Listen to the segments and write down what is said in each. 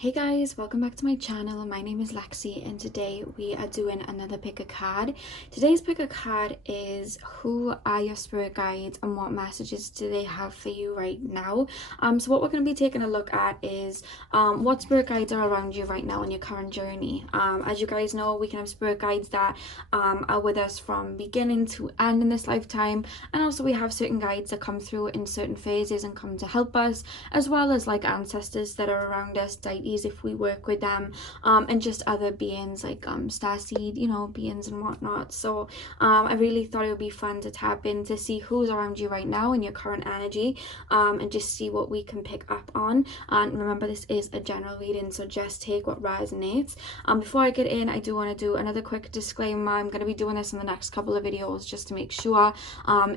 Hey guys, welcome back to my channel. My name is Lexi and today we are doing another pick a card. Today's pick a card is who are your spirit guides and what messages do they have for you right now. So what we're going to be taking a look at is what spirit guides are around you right now in your current journey. As you guys know, we can have spirit guides that are with us from beginning to end in this lifetime, and also we have certain guides that come through in certain phases and come to help us, as well as like ancestors that are around us, deities if we work with them, and just other beings like Starseed, beings and whatnot. So I really thought it would be fun to tap in to see who's around you right now in your current energy, and just see what we can pick up on. And remember, this is a general reading, so just take what resonates. Before I get in, I do want to do another quick disclaimer. I'm going to be doing this in the next couple of videos just to make sure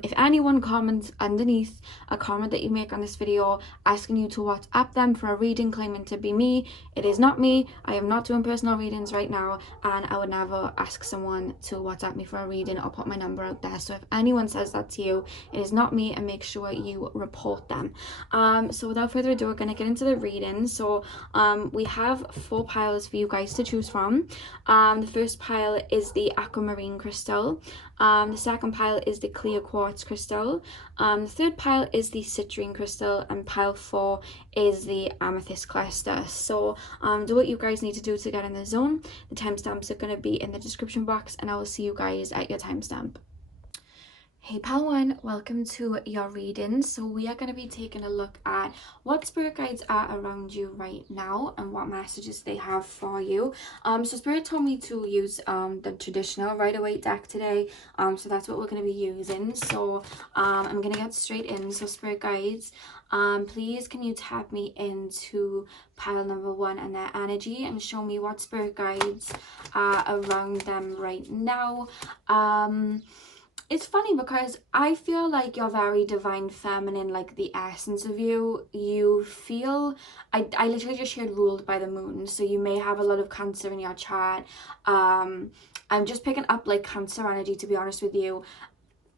if anyone comments underneath a comment that you make on this video asking you to WhatsApp them for a reading claiming to be me, it is not me. I am not doing personal readings right now, and I would never ask someone to WhatsApp me for a reading or put my number out there. So if anyone says that to you, it is not me, and make sure you report them. So without further ado, we're going to get into the reading. So we have 4 piles for you guys to choose from. The first pile is the aquamarine crystal. The second pile is the clear quartz crystal. The third pile is the citrine crystal, and pile 4 is the amethyst cluster. So do what you guys need to do to get in the zone. The timestamps are going to be in the description box, and I will see you guys at your timestamp. Hey pal one, welcome to your reading. So we are going to be taking a look at what spirit guides are around you right now and what messages they have for you. So spirit told me to use the traditional Rider-Waite deck today, so that's what we're going to be using. So I'm going to get straight in. So spirit guides, please can you tap me into pile number 1 and their energy and show me what spirit guides are around them right now. It's funny because I feel like you're very divine feminine, like the essence of you feel, I literally just shared ruled by the moon, so you may have a lot of Cancer in your chart. I'm just picking up like Cancer energy, to be honest with you,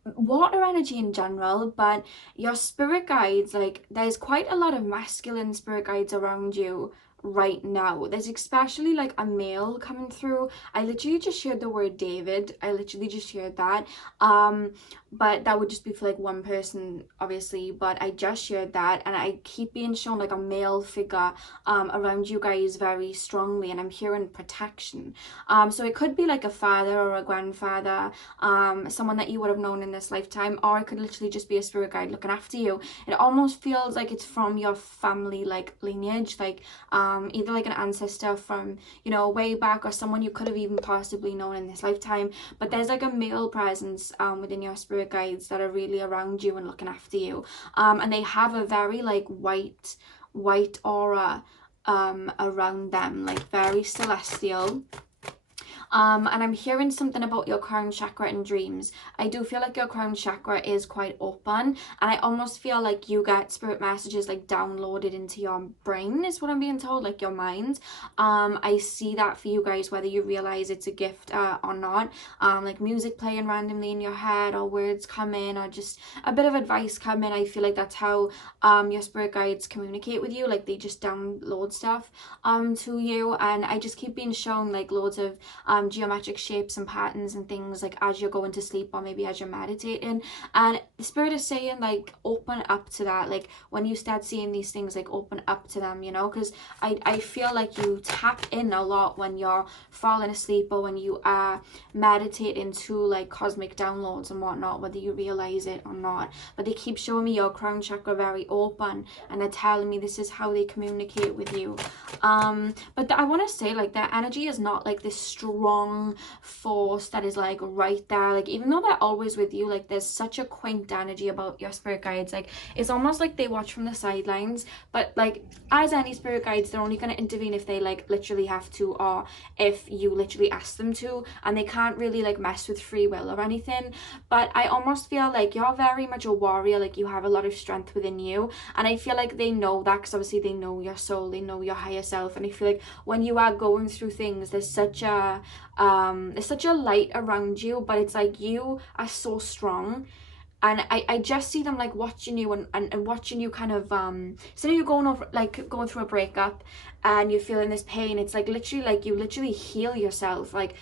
water energy in general, but your spirit guides, like there's quite a lot of masculine spirit guides around you right now. There's especially like a male coming through. I literally just shared the word David. I literally just shared that, but that would just be for like one person obviously, but I just shared that, and I keep being shown like a male figure around you guys very strongly, and I'm hearing protection. So it could be like a father or a grandfather, someone that you would have known in this lifetime, or it could literally just be a spirit guide looking after you. It almost feels like it's from your family like lineage, like either like an ancestor from, way back, or someone you could have even possibly known in this lifetime. But there's like a male presence within your spirit guides that are really around you and looking after you, and they have a very like white aura around them, like very celestial. And I'm hearing something about your crown chakra and dreams. I do feel like your crown chakra is quite open, and I almost feel like you get spirit messages like downloaded into your brain, is what I'm being told, like your mind. I see that for you guys, whether you realize it's a gift or not. Like music playing randomly in your head, or words come in, or just a bit of advice come in. I feel like that's how your spirit guides communicate with you, like they just download stuff to you. And I just keep being shown like loads of geometric shapes and patterns and things, like as you're going to sleep or maybe as you're meditating, and the spirit is saying like open up to that. Like when you start seeing these things, like open up to them, because I feel like you tap in a lot when you're falling asleep or when you are meditating to like cosmic downloads and whatnot, whether you realize it or not. But they keep showing me your crown chakra very open, and they're telling me this is how they communicate with you. But I want to say like their energy is not like this strong force that is like right there, like even though they're always with you, like there's such a quaint energy about your spirit guides. Like it's almost like they watch from the sidelines, but like as any spirit guides, they're only going to intervene if they like literally have to, or if you literally ask them to, and they can't really like mess with free will or anything. But I almost feel like you're very much a warrior, like you have a lot of strength within you, and I feel like they know that because obviously they know your soul, they know your higher self. And I feel like when you are going through things, there's such a light around you, but it's like you are so strong And I just see them like watching you and watching you kind of so you're going over like going through a breakup and you're feeling this pain. It's like literally like you literally heal yourself like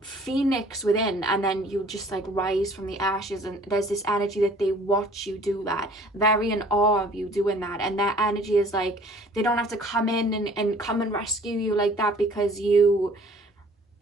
phoenix within, and then you just like rise from the ashes, and there's this energy that they watch you do that, very in awe of you doing that. And that energy is like they don't have to come in and come and rescue you like that, because you,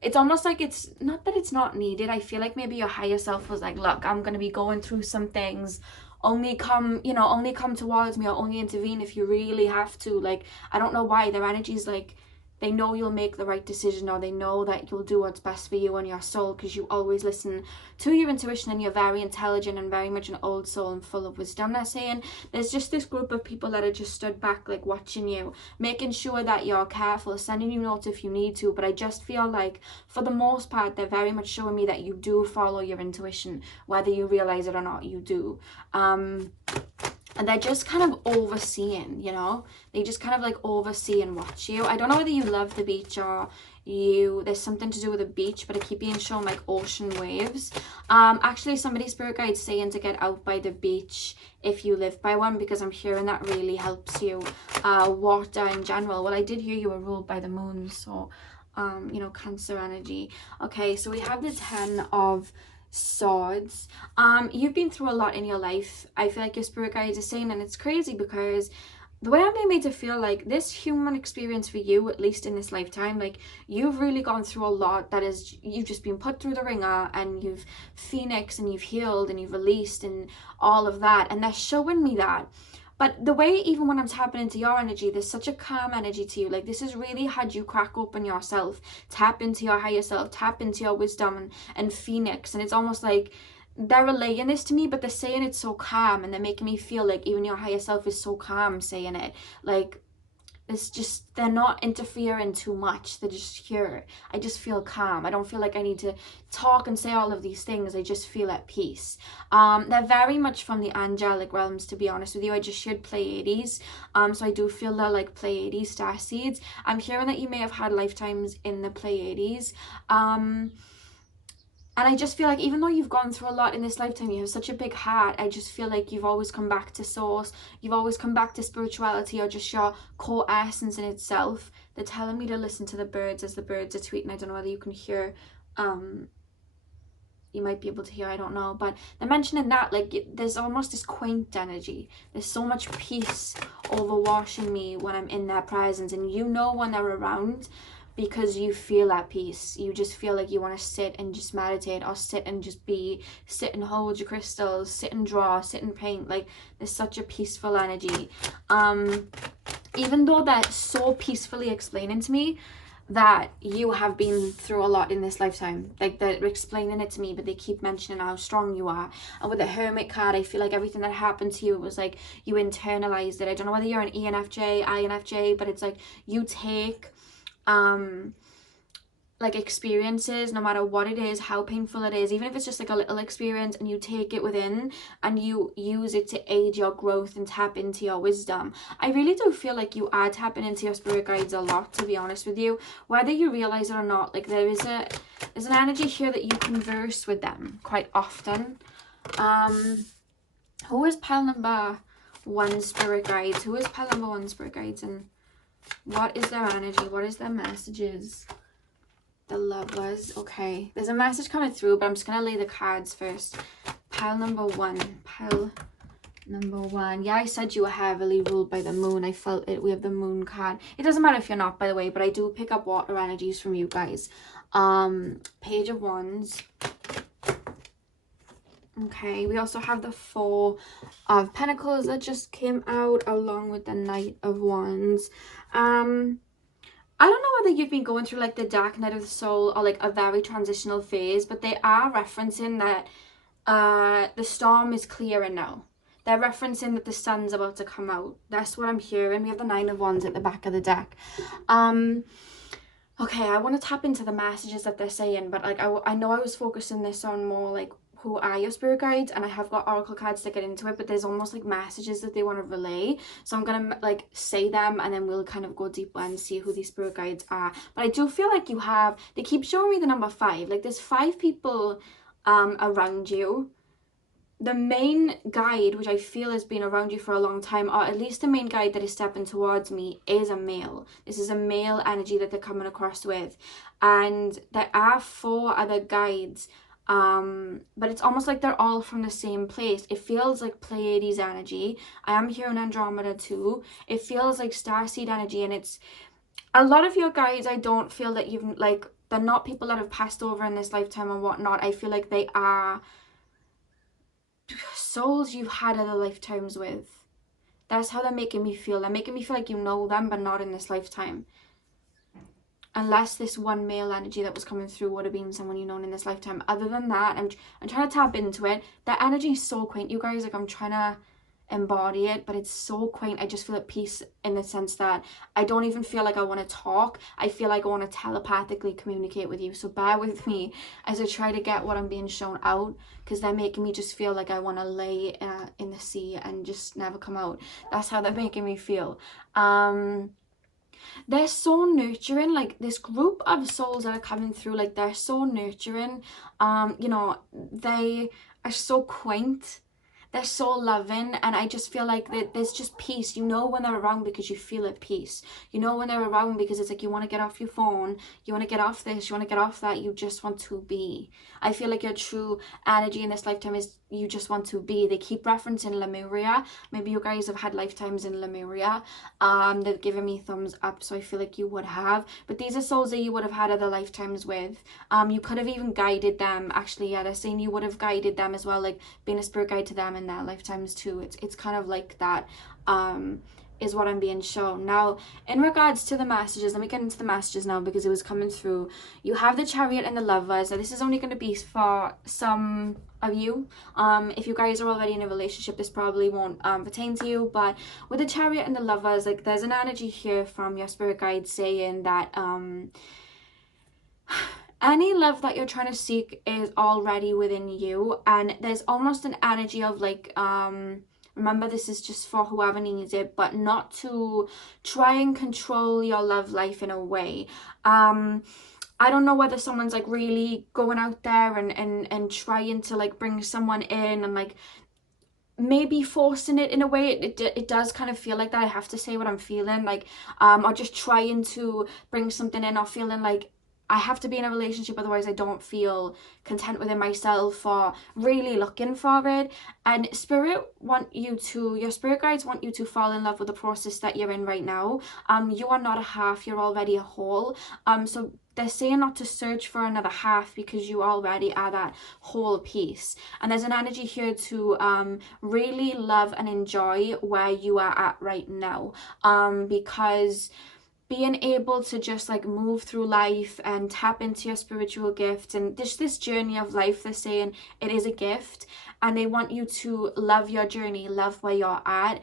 it's almost like it's not that it's not needed. I feel like maybe your higher self was like, look, I'm going to be going through some things, only come, you know, only come towards me or only intervene if you really have to. Like, I don't know why their energy is like they know you'll make the right decision, or they know that you'll do what's best for you and your soul, because you always listen to your intuition and you're very intelligent and very much an old soul and full of wisdom. They're saying there's just this group of people that are just stood back like watching you, making sure that you're careful, sending you notes if you need to. But I just feel like for the most part they're very much showing me that you do follow your intuition, whether you realize it or not. You do. And they're just kind of overseeing, you know, they just kind of like oversee and watch you. I don't know whether you love the beach or there's something to do with the beach, but I keep being shown like ocean waves. Actually somebody's spirit guide's saying to get out by the beach if you live by one, because I'm hearing that really helps you. Water in general, well, I did hear you were ruled by the moon, so you know, Cancer energy. Okay, so we have the 10 of Swords. You've been through a lot in your life. I feel like your spirit guides are saying, and it's crazy because the way I'm being made to feel like this human experience for you, at least in this lifetime, like you've really gone through a lot. That is, you've just been put through the ringer, and you've phoenix, and you've healed, and you've released, and all of that. And they're showing me that. But the way, even when I'm tapping into your energy, there's such a calm energy to you. Like this has really had you crack open yourself, tap into your higher self, tap into your wisdom and phoenix. And it's almost like they're relaying this to me, but they're saying it so calm, and they're making me feel like even your higher self is so calm saying it. Like it's just, they're not interfering too much. They're just here. I just feel calm. I don't feel like I need to talk and say all of these things. I just feel at peace. They're very much from the angelic realms, to be honest with you. I just shared Pleiades. So I do feel they're like Pleiades, Starseeds. I'm hearing that you may have had lifetimes in the Pleiades. And I just feel like even though you've gone through a lot in this lifetime, you have such a big heart. I just feel like you've always come back to source. You've always come back to spirituality, or just your core essence in itself. They're telling me to listen to the birds as the birds are tweeting. I don't know whether you can hear. You might be able to hear, I don't know. But they're mentioning that like there's almost this quaint energy. There's so much peace overwashing me when I'm in their presence. And you know when they're around, because you feel at peace. You just feel like you want to sit and just meditate, or sit and just be, sit and hold your crystals, sit and draw, sit and paint. Like there's such a peaceful energy. Even though they're so peacefully explaining to me that you have been through a lot in this lifetime, like they're explaining it to me, but they keep mentioning how strong you are. And with the Hermit card, I feel like everything that happened to you, it was like you internalized it. I don't know whether you're an ENFJ, INFJ, but it's like you take like experiences, no matter what it is, how painful it is, even if it's just like a little experience, and you take it within and you use it to aid your growth and tap into your wisdom. I really do feel like you are tapping into your spirit guides a lot, to be honest with you, whether you realize it or not. Like there's an energy here that you converse with them quite often. Who is pile number 1 spirit guides? Who is pile number 1 spirit guides, and what is their energy? What is their messages? The Lovers. Okay, there's a message coming through, but I'm just gonna lay the cards first. Pile number 1. Pile number 1. Yeah, I said you were heavily ruled by the moon. I felt it. We have the moon card. It doesn't matter if you're not, by the way, but I do pick up water energies from you guys. Page of Wands. Okay, we also have the 4 of Pentacles that just came out, along with the Knight of Wands. I don't know whether you've been going through like the dark night of the soul, or like a very transitional phase, but they are referencing that the storm is clearing now. They're referencing that the sun's about to come out. That's what I'm hearing. We have the 9 of Wands at the back of the deck. Okay, I want to tap into the messages that they're saying, but like I know I was focusing this on more like who are your spirit guides, and I have got oracle cards to get into it, but there's almost like messages that they want to relay, so I'm gonna like say them, and then we'll kind of go deeper and see who these spirit guides are. But I do feel like you have, they keep showing me the number 5, like there's 5 people around you, the main guide, which I feel has been around you for a long time, or at least the main guide that is stepping towards me, is a male. This is a male energy that they're coming across with. And there are 4 other guides, but it's almost like they're all from the same place. It feels like Pleiades energy. I am hearing Andromeda too. It feels like Starseed energy, and it's a lot of your guides. I don't feel that you've, like, they're not people that have passed over in this lifetime and whatnot. I feel like they are souls you've had other lifetimes with. That's how they're making me feel. They're making me feel like you know them, but not in this lifetime. Unless this one male energy that was coming through would have been someone you known in this lifetime. Other than that, I'm trying to tap into it. That energy is so quaint, you guys. Like, I'm trying to embody it, but it's so quaint. I just feel at peace in the sense that I don't even feel like I want to talk. I feel like I want to telepathically communicate with you. So bear with me as I try to get what I'm being shown out, because they're making me just feel like I want to lay in the sea and just never come out. That's how they're making me feel. They're so nurturing. Like, this group of souls that are coming through, like, they're so nurturing. You know, they are so quaint. They're so loving, and I just feel like that there's just peace. You know when they're around because you feel at peace. You know when they're around because it's like you want to get off your phone, you want to get off this, you want to get off that, you just want to be. I feel like your true energy in this lifetime is you just want to be. They keep referencing Lemuria. Maybe you guys have had lifetimes in Lemuria. They've given me thumbs up, so I feel like you would have. But these are souls that you would have had other lifetimes with. You could have even guided them. Actually, yeah, they're saying you would have guided them as well, like being a spirit guide to them in their lifetimes too. It's kind of like that. Is what I'm being shown. Now, in regards to the messages, let me get into the messages now because it was coming through. You have the Chariot and the Lovers. Now, this is only going to be for some of you. If you guys are already in a relationship, this probably won't pertain to you. But with the Chariot and the Lovers, like, there's an energy here from your spirit guide saying that any love that you're trying to seek is already within you, and there's almost an energy of like remember, this is just for whoever needs it, but not to try and control your love life in a way. I don't know whether someone's like really going out there and trying to like bring someone in and like maybe forcing it in a way. It does kind of feel like that. I have to say what I'm feeling, like or just trying to bring something in, or feeling like I have to be in a relationship, otherwise I don't feel content within myself, or really looking for it. And your spirit guides want you to fall in love with the process that you're in right now. You are not a half, you're already a whole. So they're saying not to search for another half because you already are that whole piece. And there's an energy here to really love and enjoy where you are at right now, because being able to just like move through life and tap into your spiritual gifts and this journey of life, they're saying it is a gift, and they want you to love your journey, love where you're at,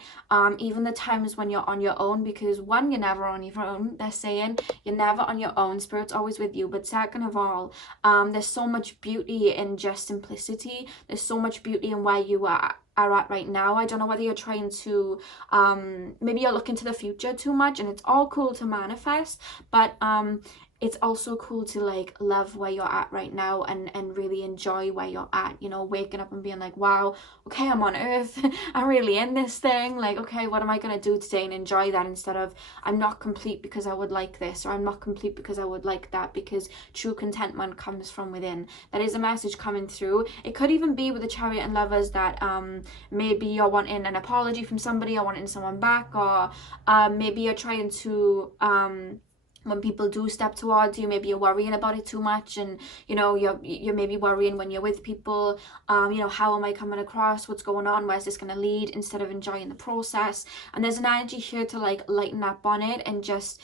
even the times when you're on your own, because one, you're never on your own. They're saying you're never on your own, spirit's always with you. But second of all, there's so much beauty in just simplicity. There's so much beauty in where you are at right now. I don't know whether you're trying to maybe you're looking to the future too much, and it's all cool to manifest, but it's also cool to like love where you're at right now and really enjoy where you're at, you know, waking up and being like, wow, okay, I'm on earth. I'm really in this thing. Like, okay, what am I going to do today, and enjoy that, instead of I'm not complete because I would like this, or I'm not complete because I would like that, because true contentment comes from within. That is a message coming through. It could even be with the Chariot and Lovers that maybe you're wanting an apology from somebody, or wanting someone back, or maybe you're trying to when people do step towards you, maybe you're worrying about it too much, and you know, you're maybe worrying when you're with people, you know, how am I coming across, what's going on, where's this going to lead, instead of enjoying the process. And there's an energy here to like lighten up on it and just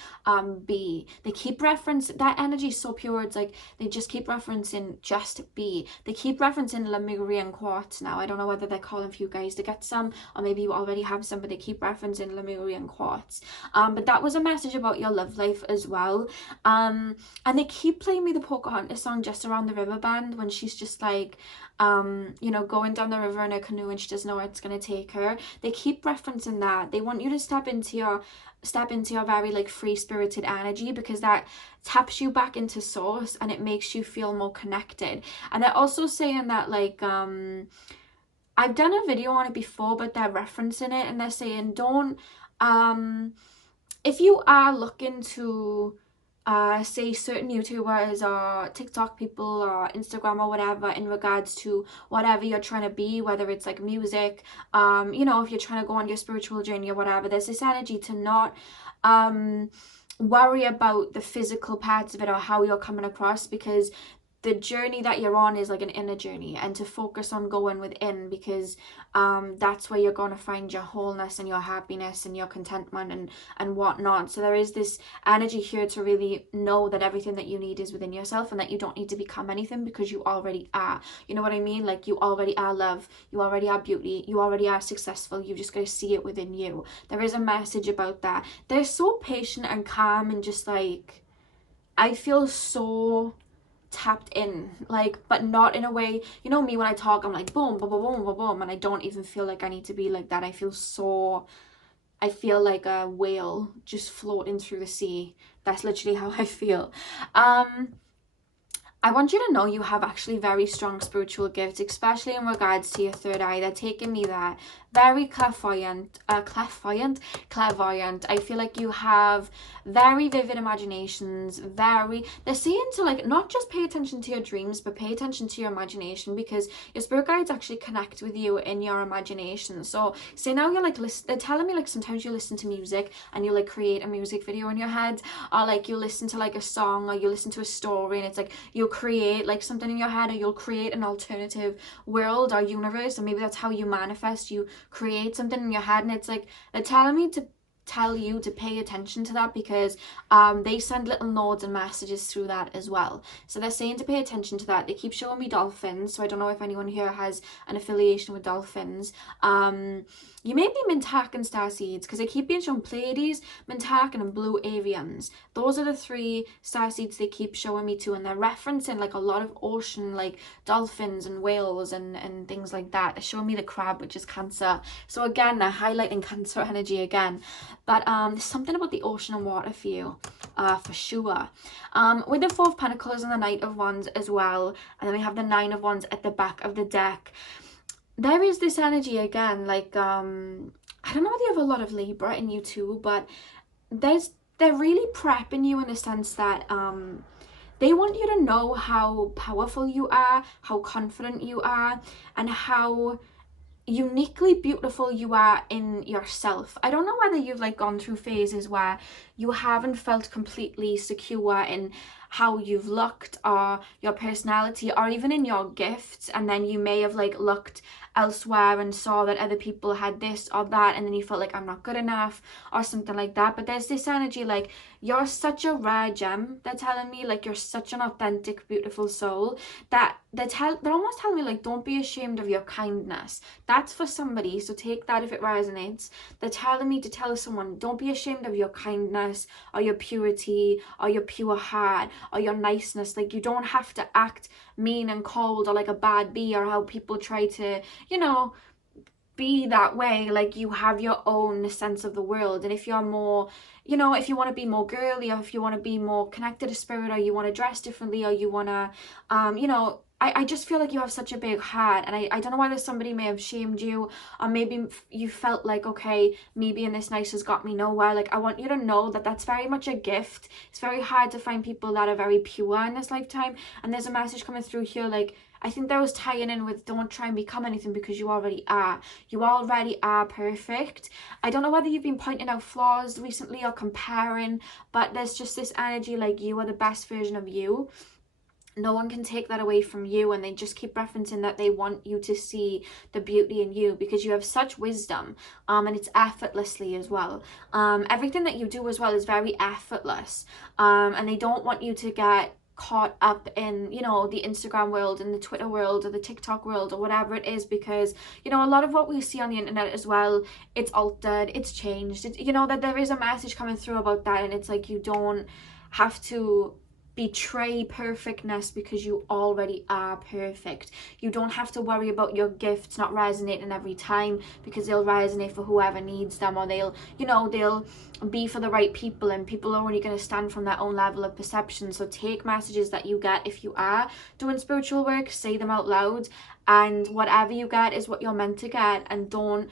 be. They keep referencing that energy is so pure. It's like they just keep referencing just be. They keep referencing Lemurian quartz. Now I don't know whether they're calling for you guys to get some, or maybe you already have some, but they keep referencing Lemurian quartz. But that was a message about your love life as well. And they keep playing me the Pocahontas song, Just Around the River Band, when she's just like you know, going down the river in a canoe and she doesn't know where it's going to take her. They keep referencing that. They want you to step into your very like free spirited energy, because that taps you back into source and it makes you feel more connected. And they're also saying that like I've done a video on it before, but they're referencing it and they're saying don't, if you are looking to say certain YouTubers or TikTok people or Instagram or whatever in regards to whatever you're trying to be, whether it's like music, you know, if you're trying to go on your spiritual journey or whatever, there's this energy to not worry about the physical parts of it or how you're coming across, because the journey that you're on is like an inner journey, and to focus on going within, because that's where you're going to find your wholeness and your happiness and your contentment and whatnot. So there is this energy here to really know that everything that you need is within yourself, and that you don't need to become anything because you already are. You know what I mean? Like, you already are love, you already are beauty, you already are successful. You've just got to see it within you. There is a message about that. They're so patient and calm, and just like, I feel so tapped in, like, but not in a way, you know me, when I talk I'm like boom boom boom boom boom boom, and I don't even feel like I need to be like that. I feel like a whale just floating through the sea. That's literally how I feel. I want you to know you have actually very strong spiritual gifts, especially in regards to your third eye. They're taking me there. Very clairvoyant. I feel like you have very vivid imaginations. They're saying to, like, not just pay attention to your dreams, but pay attention to your imagination, because your spirit guides actually connect with you in your imagination. So say now you're like, they're telling me like sometimes you listen to music and you like create a music video in your head, or like you listen to like a song, or you listen to a story, and it's like you'll create like something in your head, or you'll create an alternative world or universe, and maybe that's how you manifest. You create something in your head, and it's like they're telling me to tell you to pay attention to that, because they send little nods and messages through that as well. So they're saying to pay attention to that. They keep showing me dolphins, so I don't know if anyone here has an affiliation with dolphins. You may be Mintaka and Starseeds, because they keep being shown Pleiades, Mintaka, and blue avians. Those are the 3 starseeds they keep showing me to, and they're referencing like a lot of ocean, like dolphins and whales and things like that. They're showing me the crab, which is Cancer. So again, they're highlighting Cancer energy again. But there's something about the ocean and water for you, for sure. With the 4 of Pentacles and the Knight of Wands as well, and then we have the 9 of Wands at the back of the deck. There is this energy again, like, I don't know whether you have a lot of Libra in you too, but they're really prepping you in the sense that they want you to know how powerful you are, how confident you are, and how uniquely beautiful you are in yourself. I don't know whether you've like gone through phases where you haven't felt completely secure in how you've looked, or your personality, or even in your gifts, and then you may have like looked elsewhere and saw that other people had this or that, and then you felt like, I'm not good enough or something like that. But there's this energy like you're such a rare gem, they're telling me, like you're such an authentic, beautiful soul, that they're almost telling me like, don't be ashamed of your kindness. That's for somebody, so take that if it resonates. They're telling me to tell someone, don't be ashamed of your kindness or your purity or your pure heart or your niceness. Like, you don't have to act mean and cold or like a bad bee, or how people try to, you know, be that way. Like, you have your own sense of the world, and if you're more, you know, if you want to be more girly, or if you want to be more connected to spirit, or you want to dress differently, or you want to you know, I just feel like you have such a big heart, and I don't know whether somebody may have shamed you, or maybe you felt like, okay, me being this nice has got me nowhere. Like, I want you to know that that's very much a gift. It's very hard to find people that are very pure in this lifetime, and there's a message coming through here, like, I think that was tying in with don't try and become anything, because you already are. You already are perfect. I don't know whether you've been pointing out flaws recently or comparing, but there's just this energy like you are the best version of you. No one can take that away from you, and they just keep referencing that they want you to see the beauty in you, because you have such wisdom, and it's effortlessly as well. Everything that you do as well is very effortless, and they don't want you to get caught up in, you know, the Instagram world and the Twitter world or the TikTok world or whatever it is, because, you know, a lot of what we see on the internet as well, it's altered, it's changed, you know, that there is a message coming through about that, and it's like you don't have to betray perfectness, because you already are perfect. You don't have to worry about your gifts not resonating every time, because they'll resonate for whoever needs them, or they'll, you know, they'll be for the right people, and people are only going to stand from their own level of perception. So take messages that you get if you are doing spiritual work, say them out loud, and whatever you get is what you're meant to get, and don't,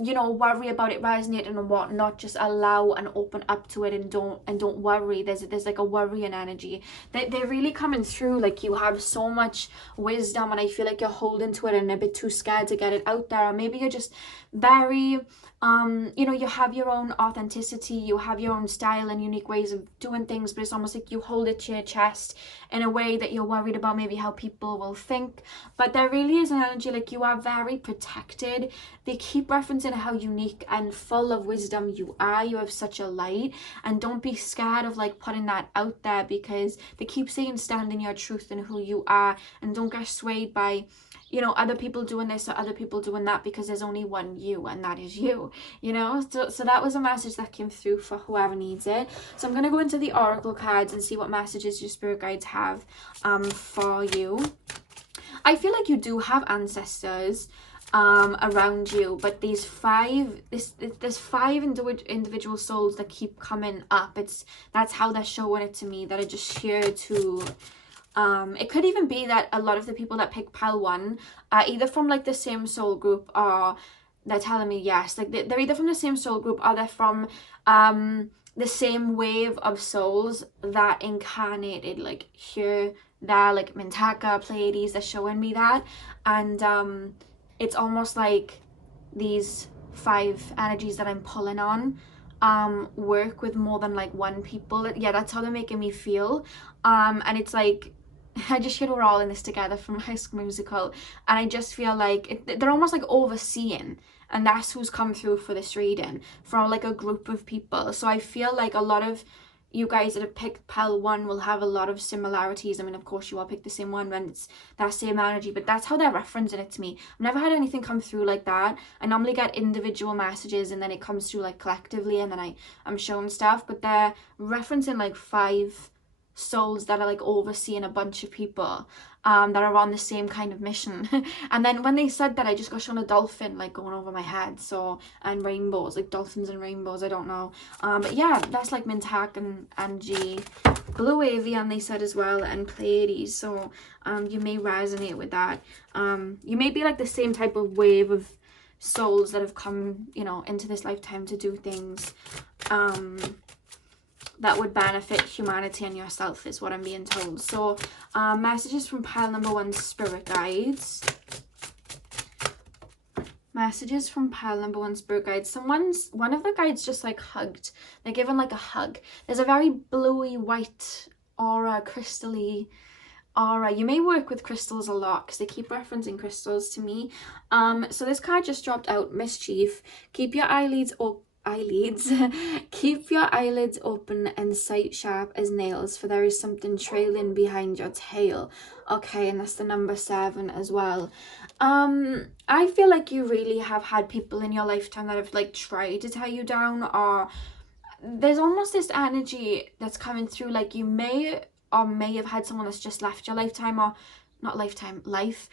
you know, worry about it resonating and whatnot. Just allow and open up to it, and don't worry. There's like a worrying energy. They're really coming through. Like, you have so much wisdom, and I feel like you're holding to it and a bit too scared to get it out there. Or maybe you're just very you know, you have your own authenticity, you have your own style and unique ways of doing things, but it's almost like you hold it to your chest in a way that you're worried about maybe how people will think. But there really is an energy like you are very protected. They keep referencing how unique and full of wisdom you are. You have such a light, and don't be scared of like putting that out there, because they keep saying stand in your truth and who you are, and don't get swayed by, you know, other people doing this or other people doing that, because there's only one you, and that is you, you know. So that was a message that came through for whoever needs it. So I'm going to go into the oracle cards and see what messages your spirit guides have for you. I feel like you do have ancestors around you, but there's five individual souls that keep coming up. That's how they're showing it to me, that are just here to it could even be that a lot of the people that pick pile 1 are either from like the same soul group, or they're telling me yes, like they're either from the same soul group, or they're from the same wave of souls that incarnated like here, there, like Mintaka, Pleiades. They're showing me that, and it's almost like these 5 energies that I'm pulling on work with more than like one people. Yeah, that's how they're making me feel. And it's like, I just feel we're all in this together from High School Musical, and I just feel like they're almost like overseeing, and that's who's come through for this reading, from like a group of people. So I feel like a lot of you guys that have picked pile 1 will have a lot of similarities. I mean, of course you all picked the same one when it's that same energy, but that's how they're referencing it to me. I've never had anything come through like that. I normally get individual messages, and then it comes through like collectively, and then I'm shown stuff, but they're referencing like 5 souls that are like overseeing a bunch of people that are on the same kind of mission. And then when they said that, I just got shown a dolphin like going over my head, so, and rainbows, like dolphins and rainbows, I don't know. But yeah, that's like Mintaka and Angie, Blue Avian they said as well, and Pleiades. So you may resonate with that. You may be like the same type of wave of souls that have come, you know, into this lifetime to do things that would benefit humanity and yourself, is what I'm being told. So messages from pile number 1, spirit guides. Messages from pile number 1, spirit guides. One of the guides just like hugged. They're given like a hug. There's a very bluey white aura, crystally aura. You may work with crystals a lot, because they keep referencing crystals to me. So this card just dropped out, mischief. Keep your keep your eyelids open and sight sharp as nails, for there is something trailing behind your tail. Okay, and that's the number 7 as well. I feel like you really have had people in your lifetime that have like tried to tie you down, or there's almost this energy that's coming through, like you may have had someone that's just left your lifetime, or not lifetime, life,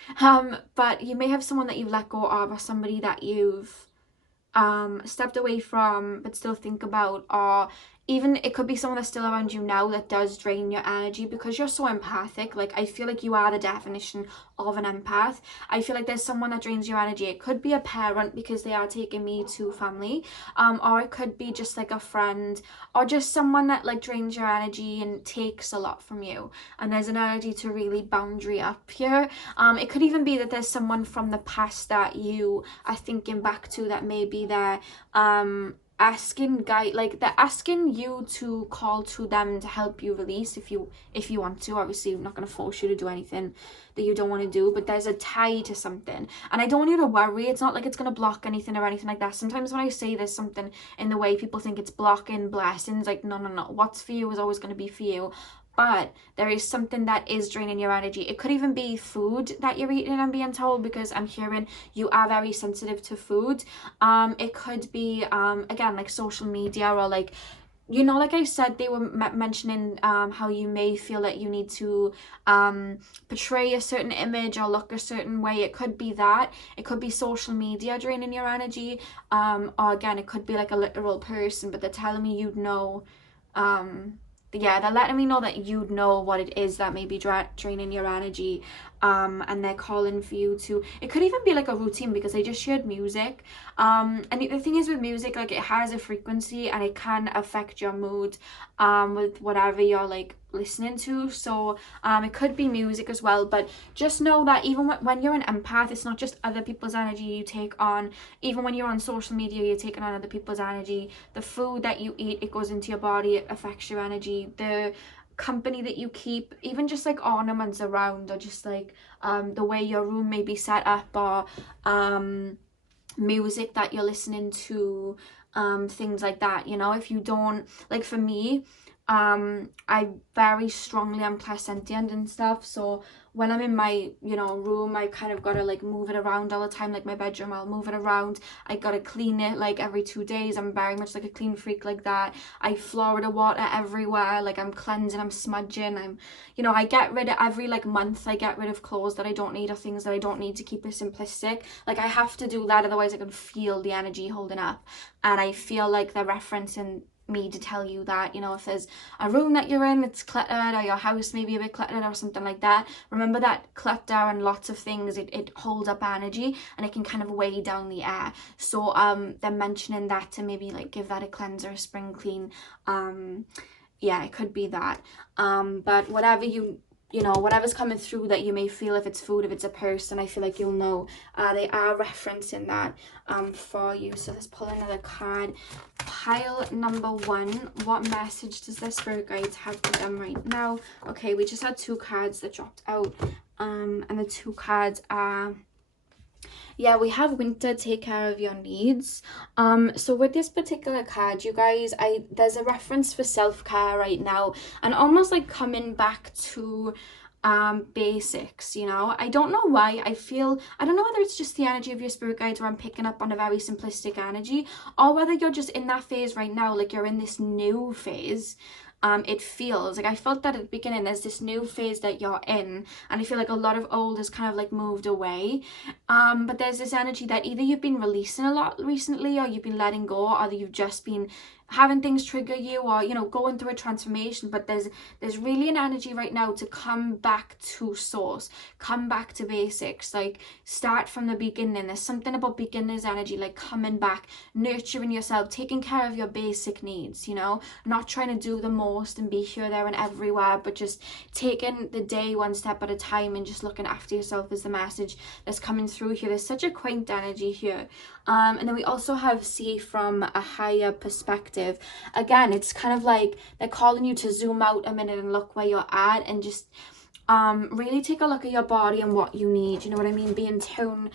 but you may have someone that you've let go of, or somebody that you've stepped away from but still think about, or even it could be someone that's still around you now that does drain your energy, because you're so empathic. Like, I feel like you are the definition of an empath. I feel like there's someone that drains your energy. It could be a parent, because they are taking me to family, or it could be just like a friend, or just someone that like drains your energy and takes a lot from you, and there's an energy to really boundary up here. It could even be that there's someone from the past that you are thinking back to, that maybe they're asking they're asking you to call to them to help you release, if you want to. Obviously I'm not going to force you to do anything that you don't want to do, but there's a tie to something, and I don't want you to worry. It's not like it's going to block anything or anything like that. Sometimes when I say there's something in the way, people think it's blocking blessings. Like, no, what's for you is always going to be for you. But there is something that is draining your energy. It could even be food that you're eating, I'm being told, because I'm hearing you are very sensitive to food. It could be, again, like social media, or like, you know, like I said, they were mentioning how you may feel that you need to portray a certain image or look a certain way. It could be that. It could be social media draining your energy. Or again, it could be like a literal person, but they're telling me you'd know yeah, they're letting me know that you know what it is that may be draining your energy, and they're calling for you to, it could even be like a routine, because they just shared music, and the thing is with music, like, it has a frequency and it can affect your mood with whatever you're like listening to. So it could be music as well, but just know that even when you're an empath, it's not just other people's energy you take on. Even when you're on social media, you're taking on other people's energy. The food that you eat, it goes into your body, it affects your energy. The company that you keep, even just like ornaments around, or just like the way your room may be set up, or music that you're listening to, things like that, you know. If you don't, like, for me, I very strongly am clairsentient and stuff, so when I'm in my, you know, room, I kind of gotta like move it around all the time. Like my bedroom, I'll move it around, I gotta clean it like every 2 days. I'm very much like a clean freak like that. I Florida water everywhere, like I'm cleansing, I'm smudging, I'm, you know, I get rid of, every like month I get rid of clothes that I don't need or things that I don't need, to keep it simplistic. Like I have to do that, otherwise I can feel the energy holding up, and I feel like they're referencing me to tell you that, you know, if there's a room that you're in that's cluttered, or your house may be a bit cluttered or something like that, remember that clutter and lots of things, it holds up energy and it can kind of weigh down the air. So they're mentioning that to maybe like give that a cleanser, a spring clean. Yeah, it could be that. But whatever you know, whatever's coming through that you may feel, if it's food, if it's a person, I feel like you'll know they are referencing that for you. So let's pull another card. Pile number 1, what message does the spirit guides have for them right now? Okay, we just had 2 cards that dropped out, and the 2 cards are, yeah, we have winter, take care of your needs. So with this particular card, you guys, there's a reference for self-care right now, and almost like coming back to basics, you know. I don't know why, I don't know whether it's just the energy of your spirit guides, where I'm picking up on a very simplistic energy, or whether you're just in that phase right now, like you're in this new phase. It feels like, I felt that at the beginning, there's this new phase that you're in, and I feel like a lot of old has kind of like moved away, but there's this energy that either you've been releasing a lot recently, or you've been letting go, or you've just been having things trigger you, or, you know, going through a transformation. But there's really an energy right now to come back to source, come back to basics, like start from the beginning. There's something about beginner's energy, like coming back, nurturing yourself, taking care of your basic needs, you know, not trying to do the most and be here, there and everywhere, but just taking the day one step at a time and just looking after yourself is the message that's coming through here. There's such a quaint energy here. And then we also have see from a higher perspective. Again, it's kind of like they're calling you to zoom out a minute and look where you're at, and just really take a look at your body and what you need, you know what I mean? Be in tune.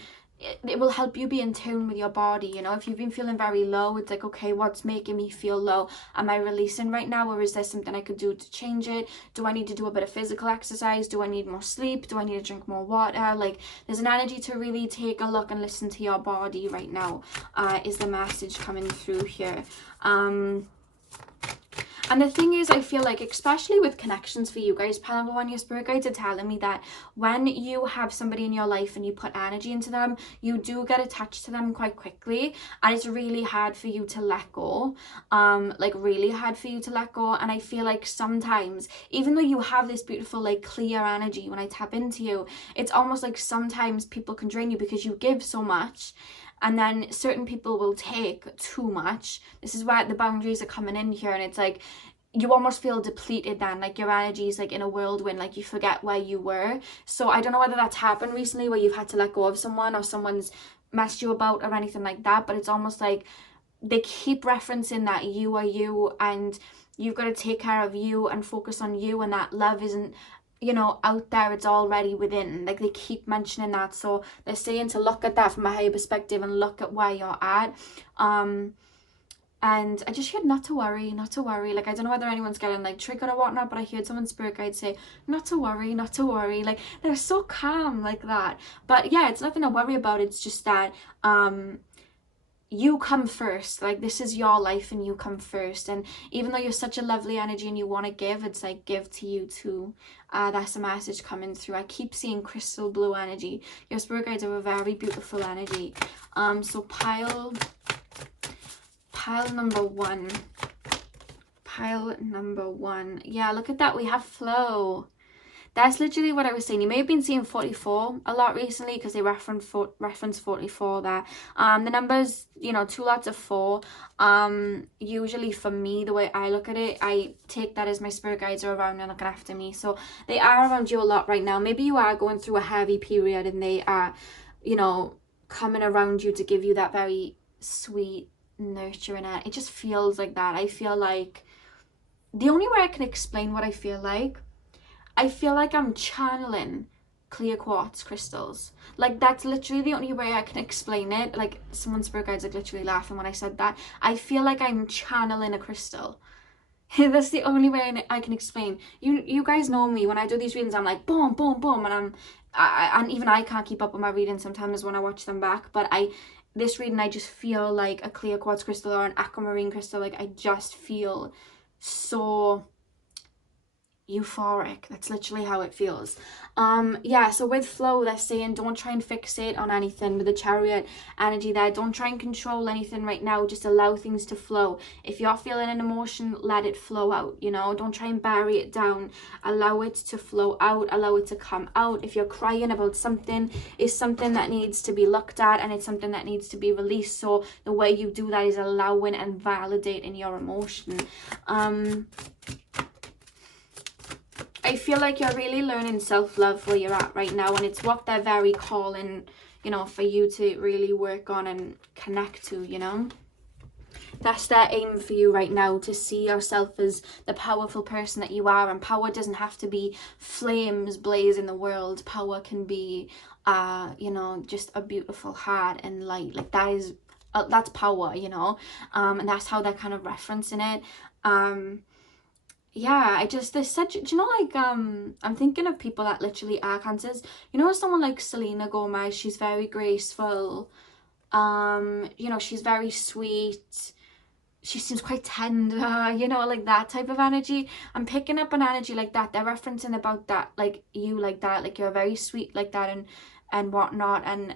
It will help you be in tune with your body, you know. If you've been feeling very low, it's like, okay, what's making me feel low? Am I releasing right now, or is there something I could do to change it? Do I need to do a bit of physical exercise? Do I need more sleep? Do I need to drink more water? Like, there's an energy to really take a look and listen to your body right now, is the message coming through here. And the thing is, I feel like, especially with connections for you guys, pile number 1, your spirit guides are telling me that when you have somebody in your life and you put energy into them, you do get attached to them quite quickly, and it's really hard for you to let go, like really hard for you to let go. And I feel like sometimes, even though you have this beautiful like clear energy, when I tap into you, it's almost like sometimes people can drain you because you give so much, and then certain people will take too much. This is where the boundaries are coming in here, and it's like you almost feel depleted then, like your energy is like in a whirlwind, like you forget where you were. So I don't know whether that's happened recently, where you've had to let go of someone, or someone's messed you about or anything like that, but it's almost like they keep referencing that you are you, and you've got to take care of you and focus on you, and that love isn't, you know, out there, it's already within. Like they keep mentioning that, so they're saying to look at that from a higher perspective and look at where you're at. And I just heard not to worry. Like, I don't know whether anyone's getting like triggered or whatnot, but I heard someone's spirit guide say not to worry. Like, they're so calm like that. But yeah, it's nothing to worry about. It's just that you come first. Like, this is your life and you come first. And even though you're such a lovely energy and you want to give, it's like, give to you too. That's a message coming through. I keep seeing crystal blue energy. Your spirit guides are a very beautiful energy. So pile number 1. Pile number 1. Yeah, look at that. We have flow. That's literally what I was saying. You may have been seeing 44 a lot recently because they reference 44 there. The numbers, you know, 2 lots of 4. Usually for me, the way I look at it, I take that as my spirit guides are around and looking after me. So they are around you a lot right now. Maybe you are going through a heavy period and they are, you know, coming around you to give you that very sweet, nurturing air. It just feels like that. I feel like the only way I can explain what I feel like I'm channeling clear quartz crystals. Like, that's literally the only way I can explain it. Like, someone's spirit guides like literally laughing when I said that. I feel like I'm channeling a crystal. That's the only way I can explain. You guys know me. When I do these readings, I'm like boom, boom, boom, and and even I can't keep up with my readings sometimes when I watch them back. But this reading, I just feel like a clear quartz crystal or an aquamarine crystal. Like, I just feel so euphoric. That's literally how it feels. Yeah, so with flow, they're saying don't try and fixate on anything. With the Chariot energy there, don't try and control anything right now. Just allow things to flow. If you're feeling an emotion, let it flow out, you know. Don't try and bury it down. Allow it to flow out, allow it to come out. If you're crying about something, it's something that needs to be looked at and it's something that needs to be released. So the way you do that is allowing and validating your emotion. I feel like you're really learning self-love where you're at right now, and it's what they're very calling, you know, for you to really work on and connect to, you know. That's their aim for you right now, to see yourself as the powerful person that you are. And power doesn't have to be flames blazing the world. Power can be, you know, just a beautiful heart and light. Like, that is, that's power, you know. And that's how they're kind of referencing it. Yeah, there's such, do you know, like, I'm thinking of people that literally are cancers. You know, someone like Selena Gomez, she's very graceful, you know, she's very sweet, she seems quite tender, you know, like that type of energy. I'm picking up an energy like that. They're referencing about that, like, you like that, like, you're very sweet like that and whatnot. And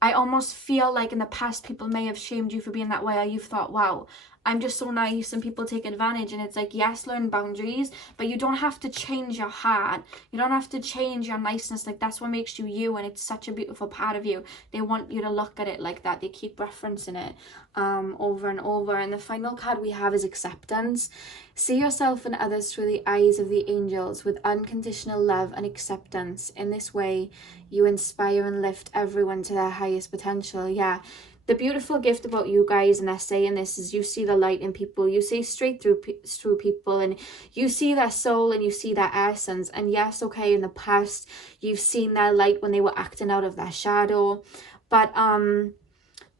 I almost feel like in the past people may have shamed you for being that way, or you've thought, wow, I'm just so nice and people take advantage. And it's like, yes, learn boundaries, but you don't have to change your heart. You don't have to change your niceness. Like, that's what makes you you, and it's such a beautiful part of you. They want you to look at it like that. They keep referencing it over and over. And the final card we have is acceptance. See yourself and others through the eyes of the angels with unconditional love and acceptance. In this way, you inspire and lift everyone to their highest potential. Yeah. The beautiful gift about you guys, and they're saying this, is you see the light in people. You see straight through people, and you see their soul and you see their essence. And yes, okay, in the past you've seen their light when they were acting out of their shadow, but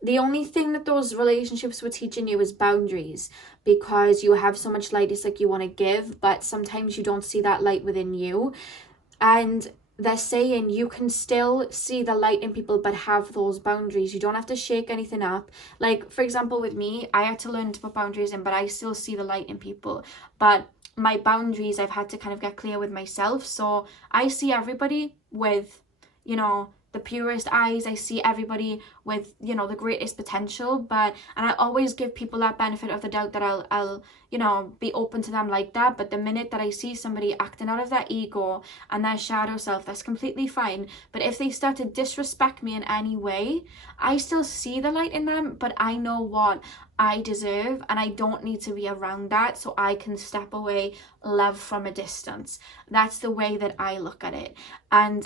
the only thing that those relationships were teaching you is boundaries, because you have so much light. It's like you want to give, but sometimes you don't see that light within you. And they're saying you can still see the light in people, but have those boundaries. You don't have to shake anything up. Like, for example, with me, I had to learn to put boundaries in, but I still see the light in people. But my boundaries, I've had to kind of get clear with myself. So I see everybody with, you know, the purest eyes. I see everybody with, you know, the greatest potential, and I always give people that benefit of the doubt that I'll you know, be open to them like that. But the minute that I see somebody acting out of their ego and their shadow self, that's completely fine. But if they start to disrespect me in any way, I still see the light in them, but I know what I deserve, and I don't need to be around that, so I can step away, love from a distance. That's the way that I look at it. And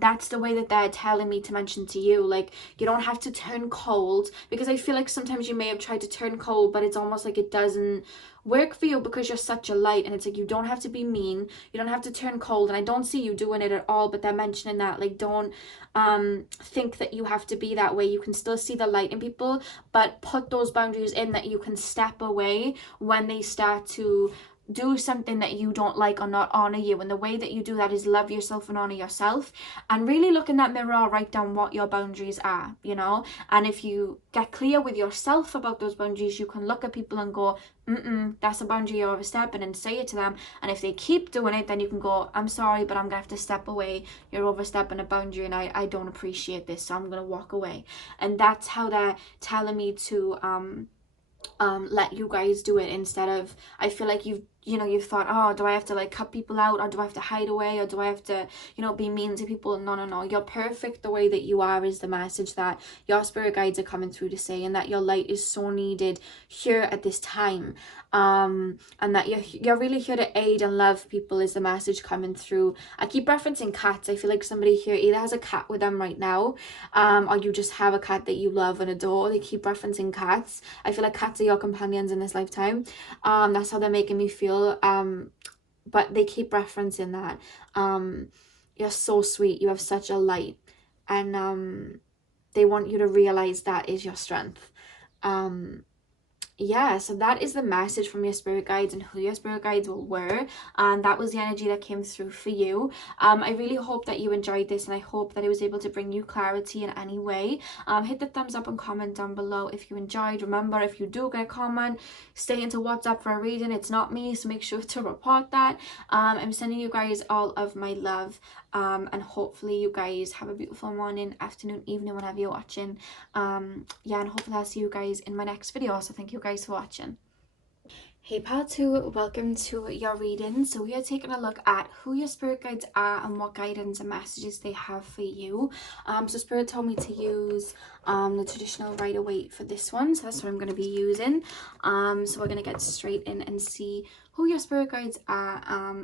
that's the way that they're telling me to mention to you. Like, you don't have to turn cold, because I feel like sometimes you may have tried to turn cold, but it's almost like it doesn't work for you because you're such a light. And it's like, you don't have to be mean, you don't have to turn cold. And I don't see you doing it at all, but they're mentioning that, like, don't think that you have to be that way. You can still see the light in people, but put those boundaries in, that you can step away when they start to do something that you don't like or not honor you. And the way that you do that is love yourself and honor yourself, and really look in that mirror, write down what your boundaries are, you know. And if you get clear with yourself about those boundaries, you can look at people and go, that's a boundary you're overstepping, and say it to them. And if they keep doing it, then you can go, I'm sorry, but I'm gonna have to step away. You're overstepping a boundary and I don't appreciate this, so I'm gonna walk away. And that's how they're telling me to let you guys do it, instead of, I feel like you've thought, oh, do I have to like cut people out, or do I have to hide away, or do I have to, be mean to people? No, you're perfect the way that you are, is the message that your spirit guides are coming through to say, and that your light is so needed here at this time, and that you're really here to aid and love people, is the message coming through. I keep referencing cats. I feel like somebody here either has a cat with them right now, or you just have a cat that you love and adore. They keep referencing cats. I feel like cats are your companions in this lifetime. That's how they're making me feel. But they keep referencing that. You're so sweet. You have such a light, and they want you to realize that is your strength. Yeah, so that is the message from your spirit guides and who your spirit guides were, and that was the energy that came through for you. I really hope that you enjoyed this, and I hope that it was able to bring you clarity in any way. Hit the thumbs up and comment down below if you enjoyed. Remember, if you do get a comment, stay into WhatsApp for a reading. It's not me, so make sure to report that. I'm sending you guys all of my love, and hopefully you guys have a beautiful morning, afternoon, evening, whenever you're watching. Yeah, and hopefully I'll see you guys in my next video. So thank you guys for watching. Hey part 2, welcome to your reading. So we are taking a look at who your spirit guides are and what guidance and messages they have for you. So spirit told me to use the traditional Rider-Waite for this one, so that's what I'm going to be using. So we're going to get straight in and see who your spirit guides are,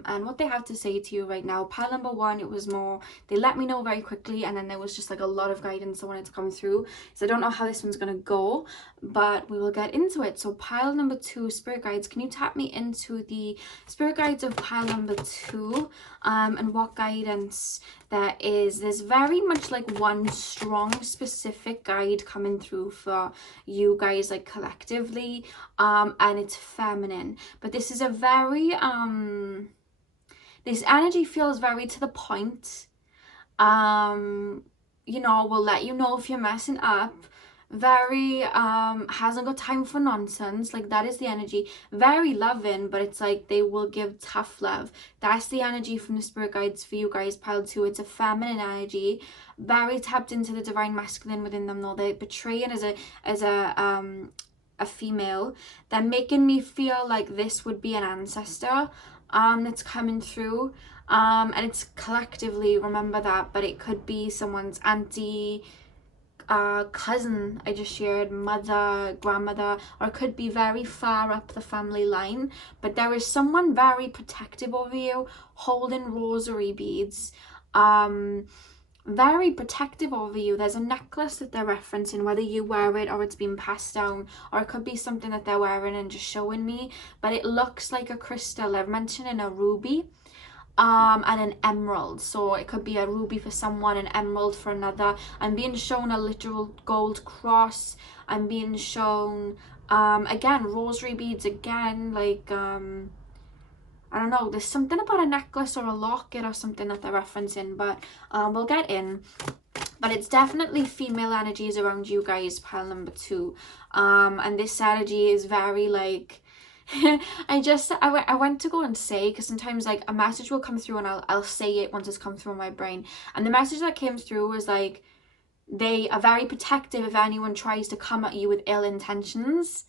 and what they have to say to you right now. Pile number 1, it was more, they let me know very quickly, and then there was just like a lot of guidance I wanted to come through. So I don't know how this one's going to go, but we will get into it. So pile number 2, spirit guides, can you tap me into the spirit guides of pile number 2, and what guidance there is? There's very much like one strong specific guide coming through for you guys, like collectively, and it's feminine, but this is a very this energy feels very to the point. Will let you know if you're messing up. Very hasn't got time for nonsense. Like, that is the energy. Very loving, but it's like they will give tough love. That's the energy from the spirit guides for you guys, pile 2. It's a feminine energy, very tapped into the divine masculine within them, though. They're portraying as a female. They're making me feel like this would be an ancestor that's coming through, and it's collectively, remember that, but it could be someone's auntie, cousin I just shared, mother, grandmother, or it could be very far up the family line. But there is someone very protective over you, holding rosary beads, very protective over you. There's a necklace that they're referencing, whether you wear it or it's been passed down, or it could be something that they're wearing and just showing me, but it looks like a crystal. They're mentioning a ruby, and an emerald. So it could be a ruby for someone, an emerald for another. I'm being shown a literal gold cross. I'm being shown again rosary beads again, like I don't know, there's something about a necklace or a locket or something that they're referencing, but we'll get in. But it's definitely female energies around you guys, pile number 2, and this energy is very like I went to go and say, because sometimes like a message will come through and I'll say it once it's come through my brain, and the message that came through was like, they are very protective if anyone tries to come at you with ill intentions.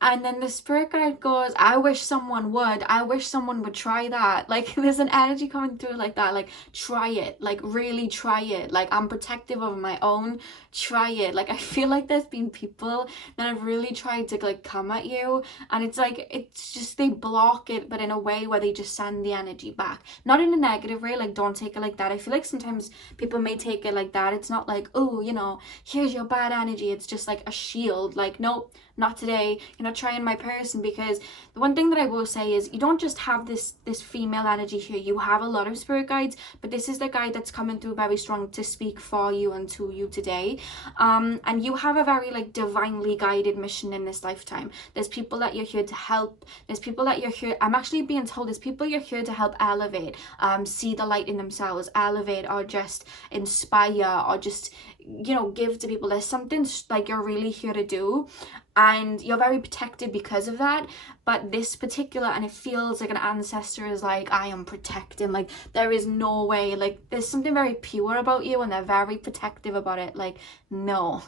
And then the spirit guide goes, I wish someone would try that. Like, there's an energy coming through like that, like, try it, like, really try it. Like, I'm protective of my own, try it. Like, I feel like there's been people that have really tried to like come at you, and it's like, it's just, they block it, but in a way where they just send the energy back, not in a negative way. Like, don't take it like that. I feel like sometimes people may take it like that. It's not like, oh, here's your bad energy. It's just like a shield, like, nope, not today, you're not trying my person. Because the one thing that I will say is, you don't just have this female energy here, you have a lot of spirit guides, but this is the guide that's coming through very strong to speak for you and to you today. And you have a very like divinely guided mission in this lifetime. There's people that you're here to help. There's people that you're here, I'm actually being told, there's people you're here to help elevate, see the light in themselves, elevate, or just inspire, or just you know, give to people. There's something like you're really here to do, and you're very protected because of that. But this particular, and it feels like an ancestor is like, I am protecting, like there is no way, like there's something very pure about you, and they're very protective about it. Like, no.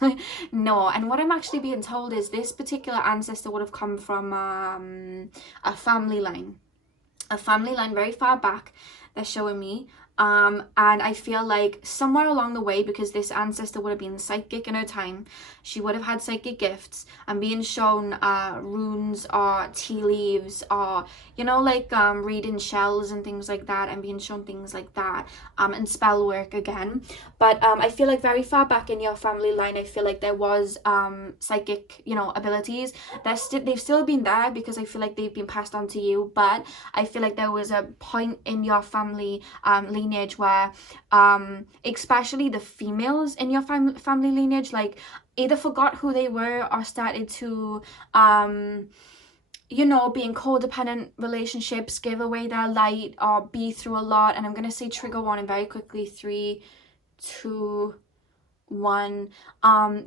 No. And what I'm actually being told is this particular ancestor would have come from a family line very far back, they're showing me. And I feel like somewhere along the way, because this ancestor would have been psychic in her time, she would have had psychic gifts and being shown runes or tea leaves, or, you know, like reading shells and things like that, and being shown things like that, and spell work again. But I feel like very far back in your family line, I feel like there was psychic, you know, abilities. They've still been there, because I feel like they've been passed on to you, but I feel like there was a point in your family lineage where especially the females in your family lineage, like, either forgot who they were or started to you know, be in codependent relationships, give away their light, or be through a lot. And I'm going to say trigger warning very quickly. 3, 2, 1.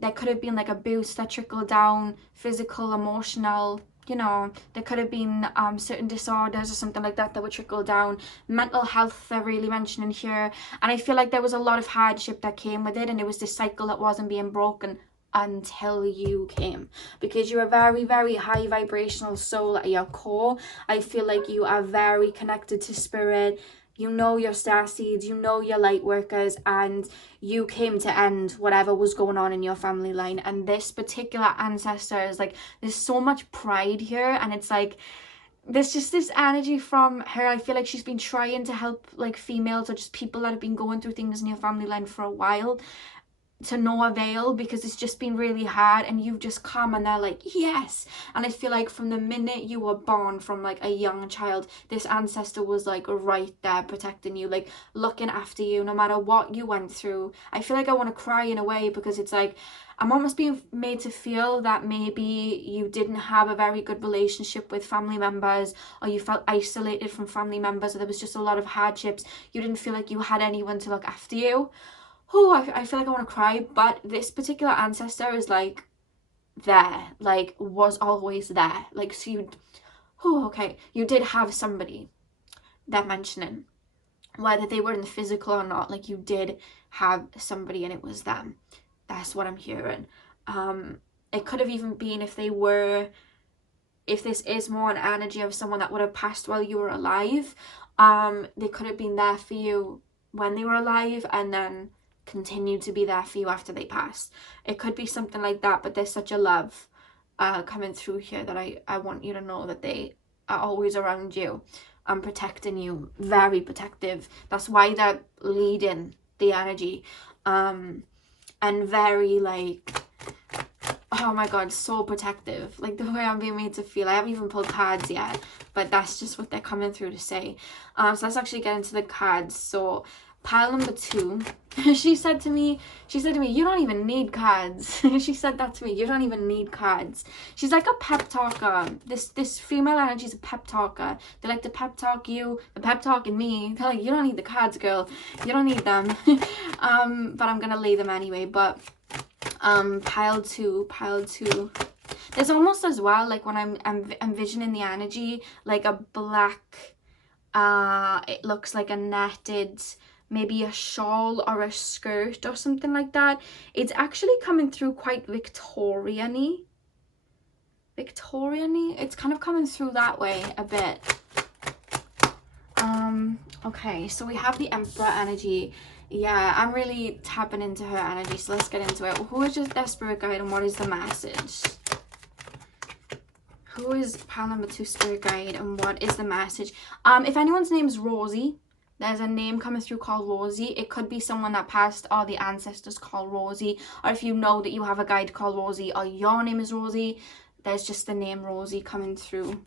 There could have been like abuse that trickled down, physical, emotional, you know. There could have been certain disorders or something like that that would trickle down. Mental health they're really mentioning here, and I feel like there was a lot of hardship that came with it, and it was this cycle that wasn't being broken until you came, because you're a very, very high vibrational soul at your core. I feel like you are very connected to spirit. You know your star seeds, you know your light workers, and you came to end whatever was going on in your family line. And this particular ancestor is like, there's so much pride here, and it's like there's just this energy from her. I feel like she's been trying to help like females, or just people that have been going through things in your family line for a while, to no avail, because it's just been really hard, and you've just come and they're like, yes. And I feel like from the minute you were born, from like a young child, this ancestor was like right there protecting you, like looking after you no matter what you went through. I feel like I want to cry in a way, because it's like I'm almost being made to feel that maybe you didn't have a very good relationship with family members, or you felt isolated from family members, or there was just a lot of hardships. You didn't feel like you had anyone to look after you. Oh, I feel like I want to cry. But this particular ancestor is like there, like was always there. Like, so you, oh, okay, you did have somebody they're mentioning, whether they were in the physical or not, like you did have somebody and it was them. That's what I'm hearing. It could have even been, if this is more an energy of someone that would have passed while you were alive, they could have been there for you when they were alive, and then continue to be there for you after they pass. It could be something like that, but there's such a love coming through here that I want you to know that they are always around you and protecting you, very protective. That's why they're leading the energy, and very like, oh my god, so protective, like the way I'm being made to feel. I haven't even pulled cards yet, but that's just what they're coming through to say. So let's actually get into the cards. So pile number 2, she said to me, you don't even need cards. She said that to me, you don't even need cards. She's like a pep talker. This female energy is a pep talker. They like to pep talk you, the pep talking me. They're like, you don't need the cards, girl, you don't need them. But I'm gonna lay them anyway. But pile two, there's almost as well, like when I'm envisioning the energy, like a black, it looks like a netted, maybe a shawl or a skirt or something like that. It's actually coming through quite Victorian-y. It's kind of coming through that way a bit. Okay, so we have the Emperor energy. Yeah, I'm really tapping into her energy, so let's get into it. Who is just their spirit guide, and what is the message? Who is pile number 2 spirit guide, and what is the message? If anyone's name is Rosie, there's a name coming through called Rosie. It could be someone that passed, or the ancestors called Rosie, or if you know that you have a guide called Rosie, or your name is Rosie, there's just the name Rosie coming through.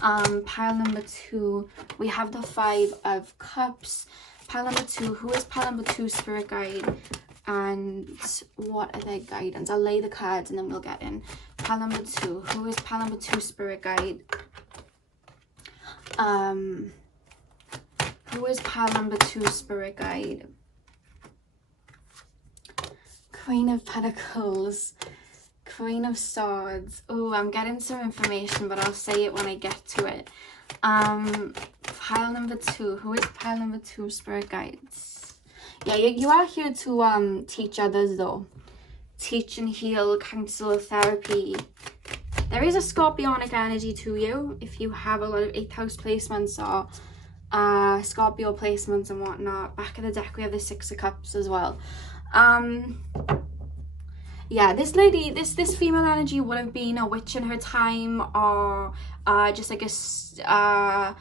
Pile number 2, we have the 5 of Cups. Pile number 2, who is pile number 2 spirit guide, and what are their guidance? I'll lay the cards and then we'll get in. Pile number 2, who is pile number 2 spirit guide? Who is pile number 2 spirit guide? Queen of Pentacles, Queen of Swords. Oh, I'm getting some information, but I'll say it when I get to it. Pile number 2. Who is pile number 2, Spirit Guides? Yeah, you are here to teach others though. Teach and heal, counsel, therapy. There is a Scorpionic energy to you if you have a lot of 8th house placements or Scorpio placements and whatnot. Back of the deck we have the 6 of Cups as well. Yeah, this lady, this female energy would have been a witch in her time, or just like a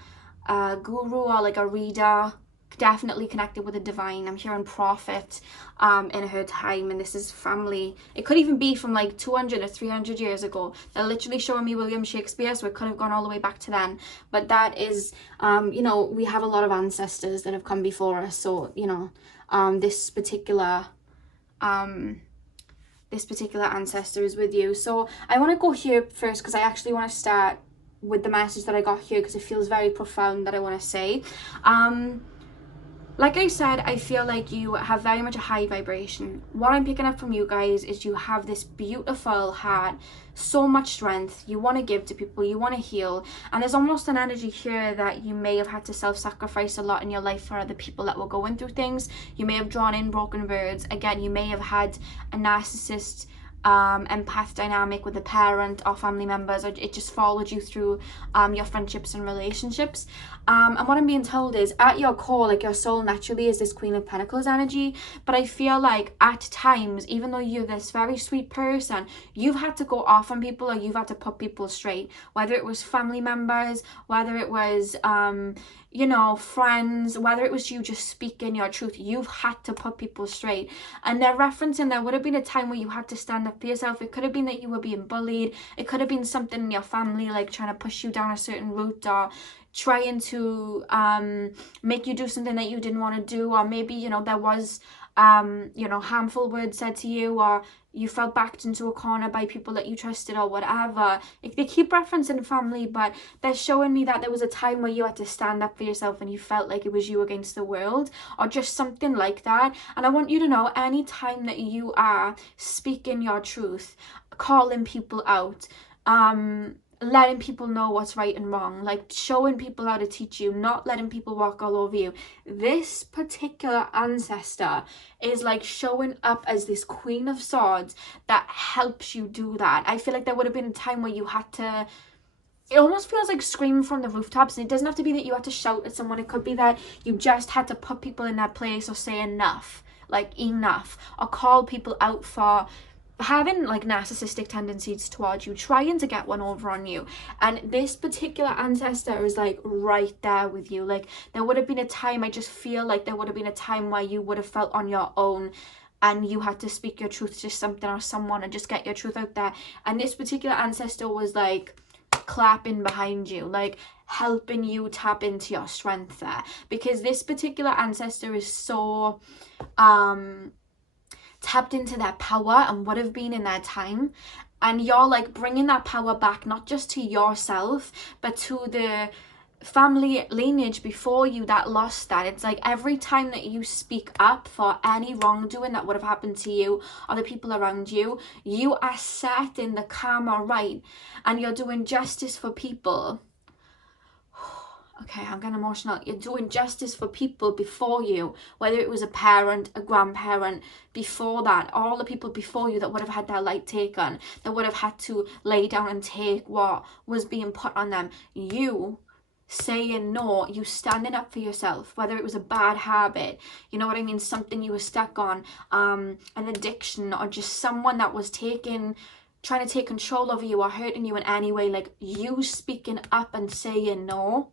guru or like a reader, definitely connected with the divine. I'm hearing prophet in her time, and this is family. It could even be from like 200 or 300 years ago. They're literally showing me William Shakespeare, so it could have gone all the way back to then. But that is, you know, we have a lot of ancestors that have come before us, so you know, this particular ancestor is with you. So I want to go here first because I actually want to start with the message that I got here because it feels very profound that I want to say. Like I said, I feel like you have very much a high vibration. What I'm picking up from you guys is you have this beautiful heart, so much strength. You want to give to people, you want to heal. And there's almost an energy here that you may have had to self-sacrifice a lot in your life for other people that were going through things. You may have drawn in broken birds. Again, you may have had a narcissist empath dynamic with a parent or family members, or it just followed you through your friendships and relationships. And what I'm being told is, at your core, like your soul naturally is this Queen of Pentacles energy, but I feel like at times, even though you're this very sweet person, you've had to go off on people, or you've had to put people straight, whether it was family members, whether it was you know, friends, whether it was you just speaking your truth. You've had to put people straight. And they're referencing there would have been a time where you had to stand up for yourself. It could have been that you were being bullied. It could have been something in your family, like trying to push you down a certain route, or trying to make you do something that you didn't want to do. Or maybe, you know, there was you know, harmful words said to you, or you felt backed into a corner by people that you trusted, or whatever. They keep referencing family, but they're showing me that there was a time where you had to stand up for yourself and you felt like it was you against the world, or just something like that. And I want you to know, any time that you are speaking your truth, calling people out, letting people know what's right and wrong, like showing people how to teach you, not letting people walk all over you. This particular ancestor is like showing up as this Queen of Swords that helps you do that. I feel like there would have been a time where you had to, it almost feels like screaming from the rooftops, and it doesn't have to be that you had to shout at someone. It could be that you just had to put people in their place, or say enough, like enough, or call people out for having like narcissistic tendencies towards you, trying to get one over on you. And this particular ancestor is like right there with you. Like there would have been a time, I just feel like there would have been a time where you would have felt on your own and you had to speak your truth to something or someone and just get your truth out there. And this particular ancestor was like clapping behind you, like helping you tap into your strength there, because this particular ancestor is so tapped into their power and would have been in their time. And you're like bringing that power back, not just to yourself, but to the family lineage before you that lost that. It's like every time that you speak up for any wrongdoing that would have happened to you or the people around you, you are setting the karma right, and you're doing justice for people. Okay, I'm getting emotional. You're doing justice for people before you, whether it was a parent, a grandparent, before that, all the people before you that would have had their light taken, that would have had to lay down and take what was being put on them. You saying no, you standing up for yourself, whether it was a bad habit, you know what I mean, something you were stuck on, an addiction, or just someone that was trying to take control over you or hurting you in any way. Like you speaking up and saying no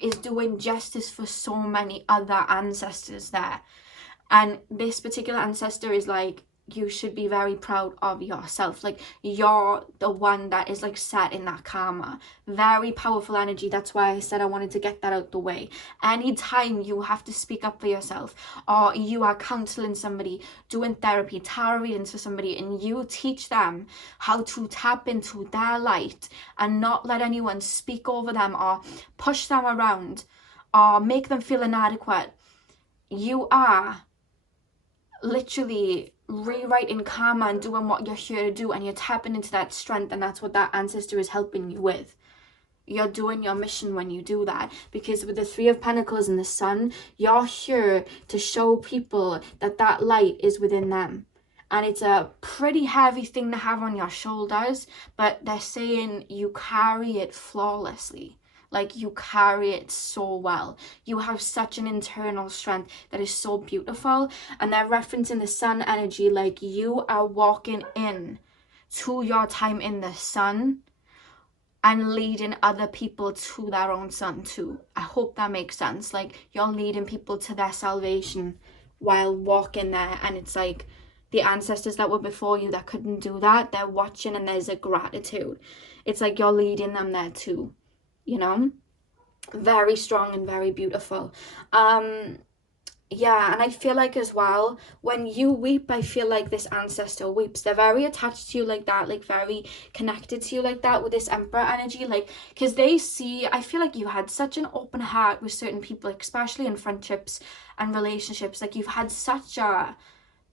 is doing justice for so many other ancestors there. And this particular ancestor is like, you should be very proud of yourself. Like you're the one that is like set in that karma. Very powerful energy. That's why I said I wanted to get that out the way. Anytime you have to speak up for yourself, or you are counseling somebody, doing therapy, tarot readings for somebody, and you teach them how to tap into their light and not let anyone speak over them or push them around or make them feel inadequate, you are literally rewriting karma and doing what you're here to do, and you're tapping into that strength, and that's what that ancestor is helping you with. You're doing your mission when you do that, because with the Three of Pentacles and the Sun, you're here to show people that that light is within them. And it's a pretty heavy thing to have on your shoulders, but they're saying you carry it flawlessly. Like, you carry it so well. You have such an internal strength that is so beautiful. And they're referencing the sun energy, like you are walking in to your time in the sun and leading other people to their own sun too. I hope that makes sense. Like, you're leading people to their salvation while walking there. And it's like the ancestors that were before you that couldn't do that, they're watching, and there's a gratitude. It's like you're leading them there too, you know? Very strong and very beautiful. Yeah, and I feel like as well, when you weep, I feel like this ancestor weeps. They're very attached to you like that, like very connected to you like that with this Emperor energy, like, because they see, I feel like you had such an open heart with certain people, especially in friendships and relationships. Like, you've had such a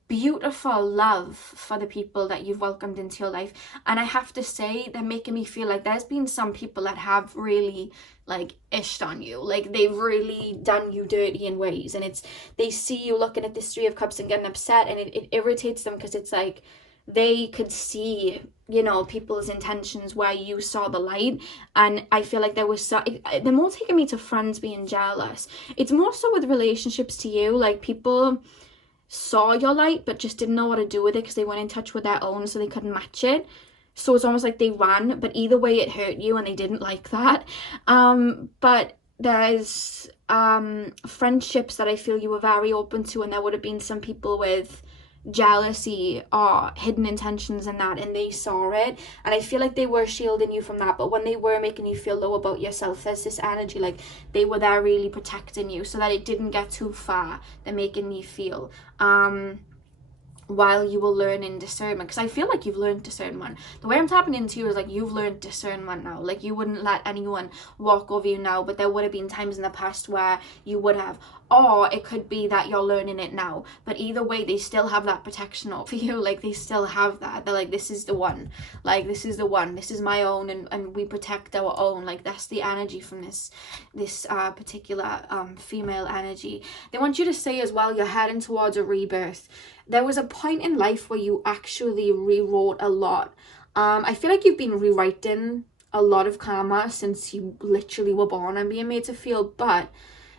beautiful love for the people that you've welcomed into your life. And I have to say, they're making me feel like there's been some people that have really like ished on you, like they've really done you dirty in ways, and it's, they see you looking at this Three of Cups and getting upset, and it irritates them, because it's like they could see, you know, people's intentions where you saw the light. And I feel like there was they're more taking me to friends being jealous. It's more so with relationships to you, like people saw your light but just didn't know what to do with it because they weren't in touch with their own, so they couldn't match it. So it's almost like they ran, but either way it hurt you and they didn't like that. But there's friendships that I feel you were very open to, and there would have been some people with jealousy or hidden intentions in that, and they saw it, and I feel like they were shielding you from that. But when they were making you feel low about yourself, there's this energy like they were there really protecting you so that it didn't get too far. They're making me feel while you were learning discernment, because I feel like you've learned discernment. The way I'm tapping into you is like you've learned discernment now. Like, you wouldn't let anyone walk over you now, but there would have been times in the past where you would have. Or it could be that you're learning it now, but either way they still have that protection over you. Like, they still have that. They're like, this is the one, like this is the one, this is my own, and we protect our own. Like, that's the energy from this particular female energy. They want you to say as well, you're heading towards a rebirth. There was a point in life where you actually rewrote a lot. I feel like you've been rewriting a lot of karma since you literally were born and being made to feel, but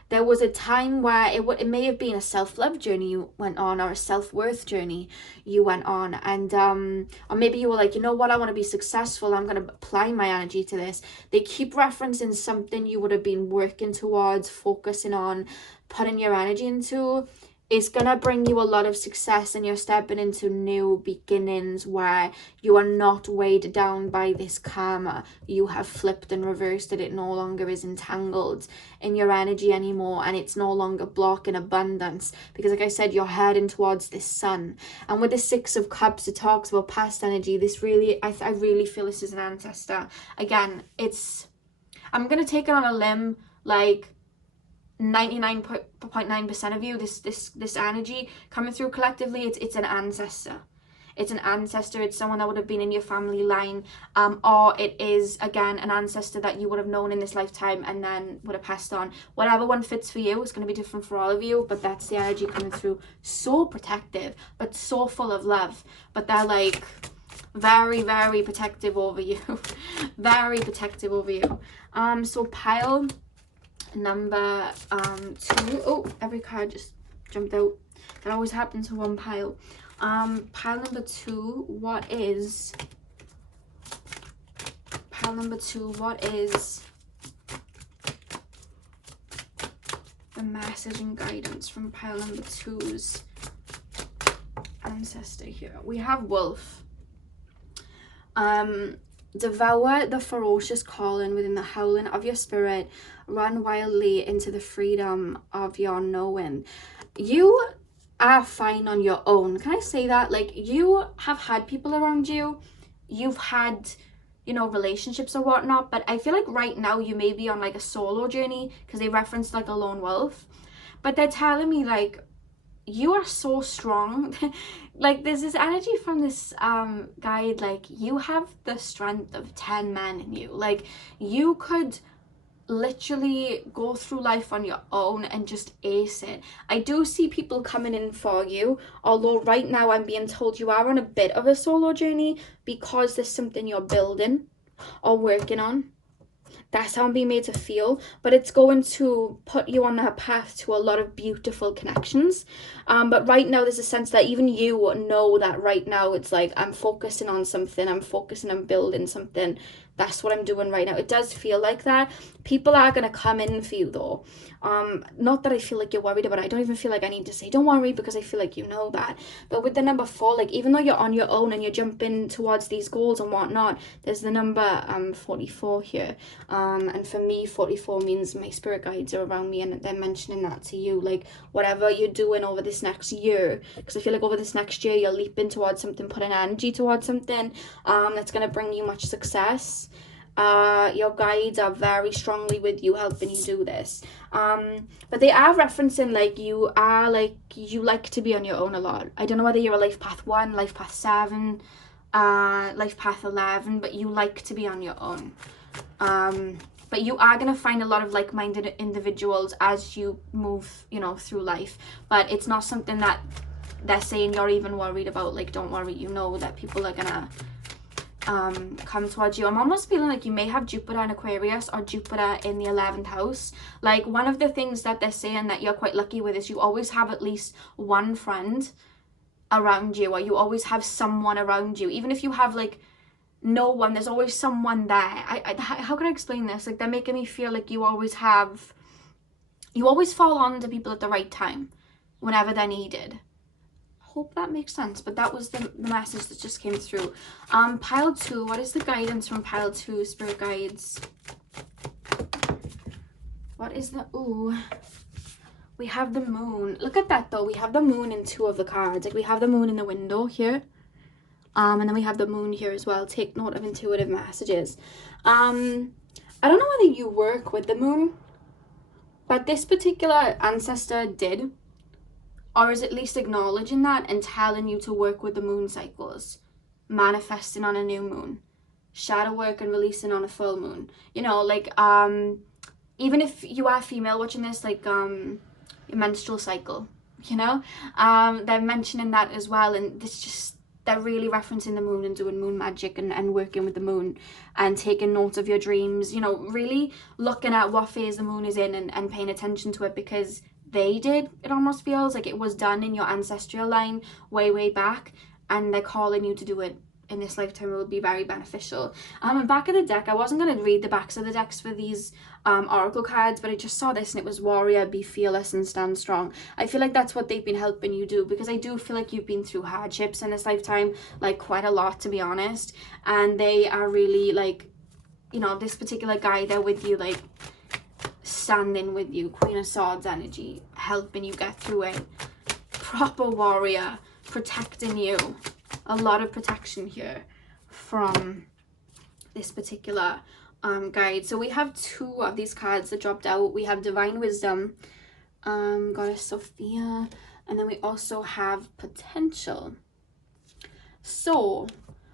there was a time where it may have been a self-love journey you went on, or a self-worth journey you went on, and or maybe you were like, you know what, I want to be successful, I'm going to apply my energy to this. They keep referencing something you would have been working towards, focusing on, putting your energy into. It's going to bring you a lot of success, and you're stepping into new beginnings where you are not weighed down by this karma. You have flipped and reversed it. It no longer is entangled in your energy anymore, and it's no longer blocking abundance, because like I said, you're heading towards this sun. And with the Six of Cups, it talks about past energy. This really, I really feel this is an ancestor. Again, I'm going to take it on a limb, like 99.9% of you, this energy coming through collectively, it's an ancestor. It's an ancestor. It's someone that would have been in your family line, or it is, again, an ancestor that you would have known in this lifetime and then would have passed on. Whatever one fits for you, it's going to be different for all of you, but that's the energy coming through. So protective, but so full of love. But they're like very, very protective over you. Very protective over you. So pile number 2. Oh, every card just jumped out. That always happens to one pile. Pile number 2, what is the message and guidance from pile number 2's ancestor here? We have wolf. Devour the ferocious calling within the howling of your spirit. Run wildly into the freedom of your knowing. You are fine on your own. Can I say that? Like, you have had people around you. You've had, you know, relationships or whatnot. But I feel like right now you may be on like a solo journey, because they referenced like a lone wolf. But they're telling me like, you are so strong. like there's this energy from this guide, like you have the strength of 10 men in you. Like you could literally go through life on your own and just ace it. I do see people coming in for you, although right now I'm being told you are on a bit of a solo journey because there's something you're building or working on. That's how I'm being made to feel, but it's going to put you on that path to a lot of beautiful connections. But right now there's a sense that even you know that right now it's like I'm focusing on something, I'm focusing on building something. That's what I'm doing right now. It does feel like that. People are going to come in for you though. Not that I feel like you're worried about it. I don't even feel like I need to say don't worry, because I feel like you know that. But with the number 4, like even though you're on your own and you're jumping towards these goals and whatnot, there's the number 44 here. And for me, 44 means my spirit guides are around me and they're mentioning that to you. Like whatever you're doing over this next year, because I feel like over this next year you're leaping towards something, putting energy towards something that's going to bring you much success. Your guides are very strongly with you, helping you do this. But they are referencing like you are like, you like to be on your own a lot. I don't know whether you're a life path 1, life path 7, life path 11, but you like to be on your own. But you are going to find a lot of like-minded individuals as you move, you know, through life. But it's not something that they're saying you're even worried about. Like, don't worry, you know that people are gonna come towards you. I'm almost feeling like you may have Jupiter in Aquarius or Jupiter in the 11th house. Like one of the things that they're saying that you're quite lucky with is you always have at least one friend around you, or you always have someone around you. Even if you have like no one, there's always someone there. How can I explain this? Like they're making me feel like you always fall on to people at the right time whenever they're needed. Hope that makes sense, but that was the message that just came through. Pile 2, what is the guidance from pile 2, spirit guides? What is the, ooh, we have the moon. Look at that though, we have the moon in 2 of the cards. Like we have the moon in the window here, and then we have the moon here as well. Take note of intuitive messages. I don't know whether you work with the moon, but this particular ancestor did, or is at least acknowledging that and telling you to work with the moon cycles, manifesting on a new moon, shadow work and releasing on a full moon. You know, like even if you are female watching this, like your menstrual cycle, you know, they're mentioning that as well. And this just, they're really referencing the moon and doing moon magic and working with the moon and taking notes of your dreams, you know, really looking at what phase the moon is in and paying attention to it, because they did, it almost feels like it was done in your ancestral line way back, and they're calling you to do it in this lifetime. It will be very beneficial. And back of the deck, I wasn't going to read the backs of the decks for these oracle cards, but I just saw this and it was warrior, be fearless and stand strong. I feel like that's what they've been helping you do, because I do feel like you've been through hardships in this lifetime, like quite a lot, to be honest, and they are really like, you know, this particular guy, they're with you, like standing with you, Queen of Swords energy, helping you get through it, proper warrior, protecting you. A lot of protection here from this particular guide. So we have 2 of these cards that dropped out. We have Divine Wisdom, Goddess Sophia, and then we also have Potential. So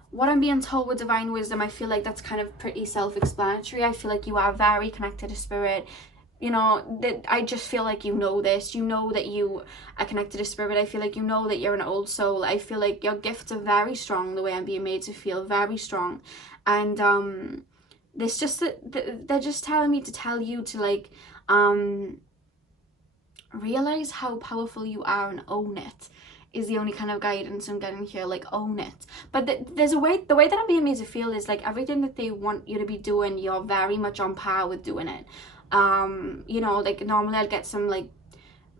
what I'm being told with Divine Wisdom, I feel like that's kind of pretty self-explanatory. I feel like you are very connected to spirit. You know, that I just feel like you know this. You know that you are connected to spirit. I feel like you know that you're an old soul. I feel like your gifts are very strong, the way I'm being made to feel, very strong. And this just, they're just telling me to tell you to like realize how powerful you are and own it, is the only kind of guidance I'm getting here. Like, own it. But there's a way, the way that I'm being made to feel is like everything that they want you to be doing, you're very much on par with doing it. You know, like normally I'd get some like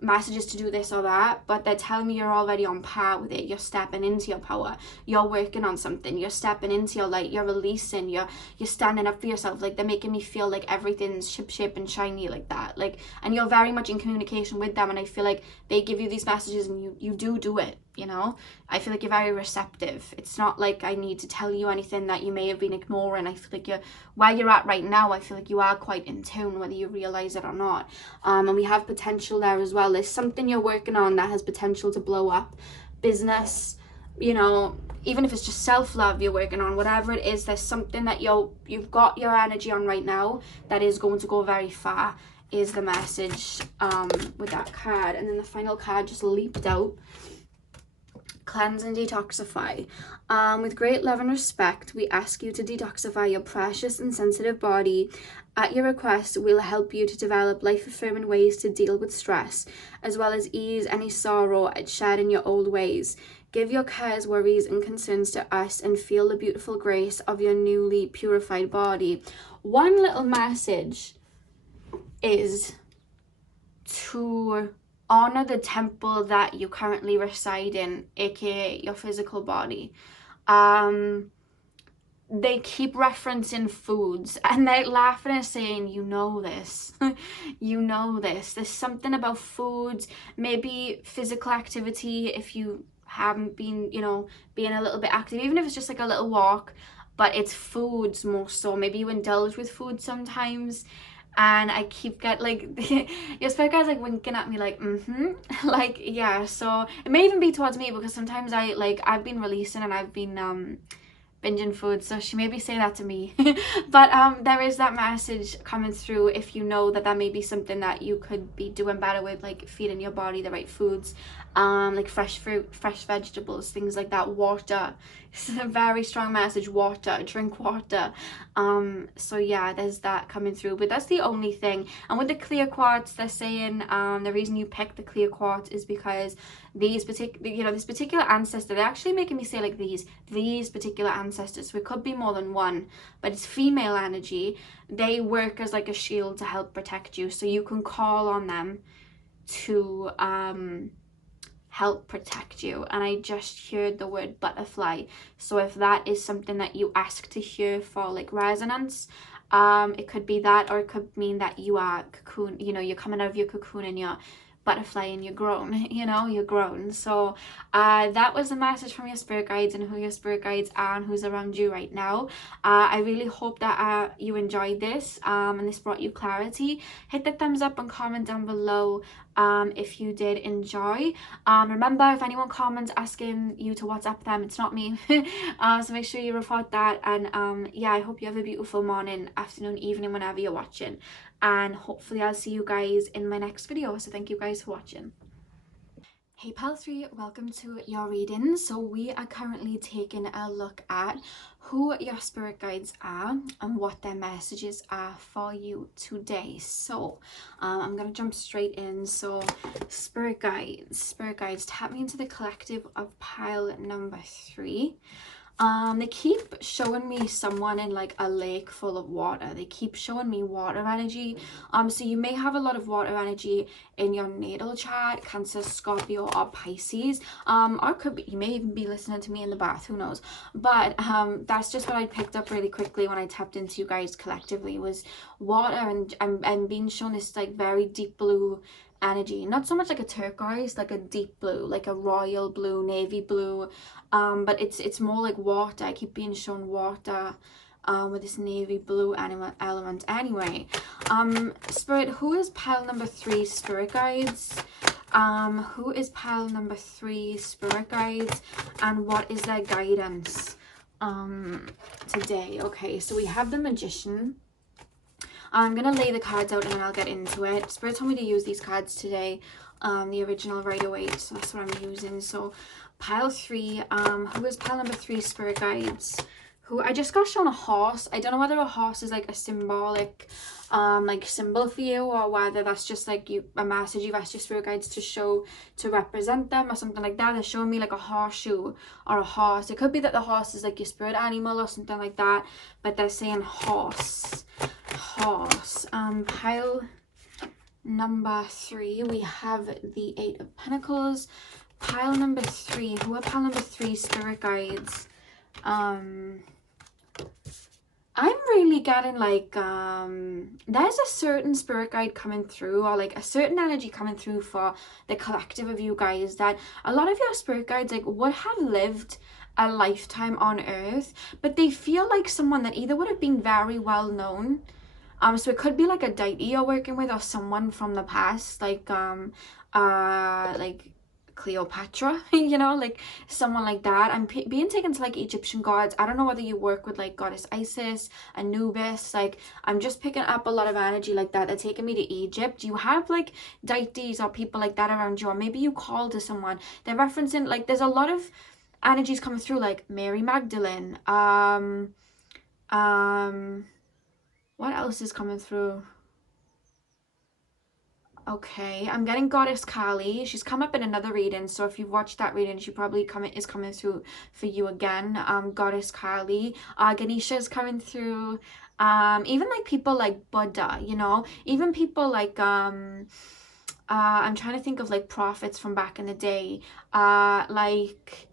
messages to do this or that, but they're telling me you're already on par with it. You're stepping into your power, you're working on something, you're stepping into your light, you're releasing, you're standing up for yourself. Like they're making me feel like everything's ship and shiny like that, like, and you're very much in communication with them, and I feel like they give you these messages and you do it, you know. I feel like you're very receptive. It's not like I need to tell you anything that you may have been ignoring. I feel like you're where you're at right now. I feel like you are quite in tune, whether you realize it or not. And we have potential there as well. There's something you're working on that has potential to blow up. Business, you know, even if it's just self-love you're working on, whatever it is, there's something that you've got your energy on right now that is going to go very far, is the message with that card. And then the final card just leaped out. Cleanse and detoxify. With great love and respect, we ask you to detoxify your precious and sensitive body. At your request, we'll help you to develop life-affirming ways to deal with stress, as well as ease any sorrow at shedding your old ways. Give your cares, worries, and concerns to us and feel the beautiful grace of your newly purified body. One little message is to honor the temple that you currently reside in, aka your physical body. They keep referencing foods and they're laughing and saying, you know this, you know this. There's something about foods, maybe physical activity if you haven't been, you know, being a little bit active, even if it's just like a little walk, but it's foods more so. Maybe you indulge with food sometimes. And I keep like your spirit guys like winking at me like like, yeah. So it may even be towards me, because sometimes I've been releasing and I've been binging food, so she may be saying that to me. But there is that message coming through, if you know that may be something that you could be doing better with, like feeding your body the right foods, like fresh fruit, fresh vegetables, things like that. Water, it's a very strong message. Water, drink water. So yeah, there's that coming through, but that's the only thing. And with the clear quartz, they're saying the reason you picked the clear quartz is because this particular ancestor, they're actually making me say like these particular ancestors, so it could be more than one, but it's female energy. They work as like a shield to help protect you, so you can call on them to help protect you. And I just heard the word butterfly, so if that is something that you ask to hear for like resonance, it could be that, or it could mean that you are cocoon, you know, you're coming out of your cocoon and you're butterfly and you're grown, you know, you're grown. So that was the message from your spirit guides and who your spirit guides are and who's around you right now. I really hope that you enjoyed this and this brought you clarity. Hit the thumbs up and comment down below if you did enjoy. Remember, if anyone comments asking you to WhatsApp them, it's not me. So make sure you report that. And yeah, I hope you have a beautiful morning, afternoon, evening, whenever you're watching. And hopefully I'll see you guys in my next video. So thank you guys for watching. Hey Pal 3, welcome to your reading. So we are currently taking a look at who your spirit guides are and what their messages are for you today. So I'm gonna jump straight in. So spirit guides, tap me into the collective of pile number 3. They keep showing me someone in like a lake full of water. They keep showing me water energy. So you may have a lot of water energy in your natal chart, Cancer, Scorpio, or Pisces. Or could be, you may even be listening to me in the bath, who knows. But that's just what I picked up really quickly when I tapped into you guys collectively, was water, and I'm being shown this like very deep blue energy, not so much like a turquoise, like a deep blue, like a royal blue, navy blue, but it's more like water. I keep being shown water with this navy blue element. Anyway, spirit, who is pile number 3 spirit guides? Who is pile number 3 spirit guides, and what is their guidance today? Okay, so we have the Magician. I'm gonna lay the cards out and then I'll get into it. Spirit told me to use these cards today, the original Rider-Waite, so that's what I'm using. So pile 3, who is pile number 3 spirit guides? Who, I just got shown a horse. I don't know whether a horse is like a symbolic like symbol for you, or whether that's just like a message you've asked your spirit guides to show to represent them or something like that. They're showing me like a horseshoe or a horse. It could be that the horse is like your spirit animal or something like that, but they're saying horse. Pile number 3, we have the 8 of Pentacles. Pile number 3, who are pile number 3 spirit guides? I'm really getting like there's a certain spirit guide coming through, or like a certain energy coming through for the collective of you guys, that a lot of your spirit guides like would have lived a lifetime on earth, but they feel like someone that either would have been very well known, so it could be like a deity you're working with, or someone from the past, like Cleopatra, you know, like someone like that. I'm being taken to like Egyptian gods. I don't know whether you work with like goddess Isis, Anubis. Like I'm just picking up a lot of energy like that. They're taking me to Egypt. You have like deities or people like that around you, or maybe you call to someone. They're referencing like there's a lot of energies coming through, like Mary Magdalene. What else is coming through? Okay, I'm getting Goddess Kali. She's come up in another reading, so if you've watched that reading, she probably is coming through for you again. Goddess Kali. Ganesha is coming through. Even like people like Buddha, you know, even people like I'm trying to think of like prophets from back in the day. Like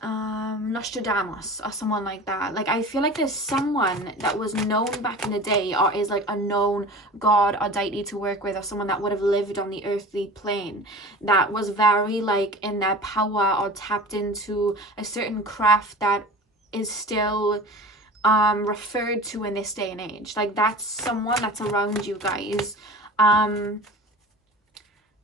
Nostradamus or someone like that. Like I feel like there's someone that was known back in the day, or is like a known god or deity to work with, or someone that would have lived on the earthly plane, that was very like in their power or tapped into a certain craft that is still referred to in this day and age. Like that's someone that's around you guys,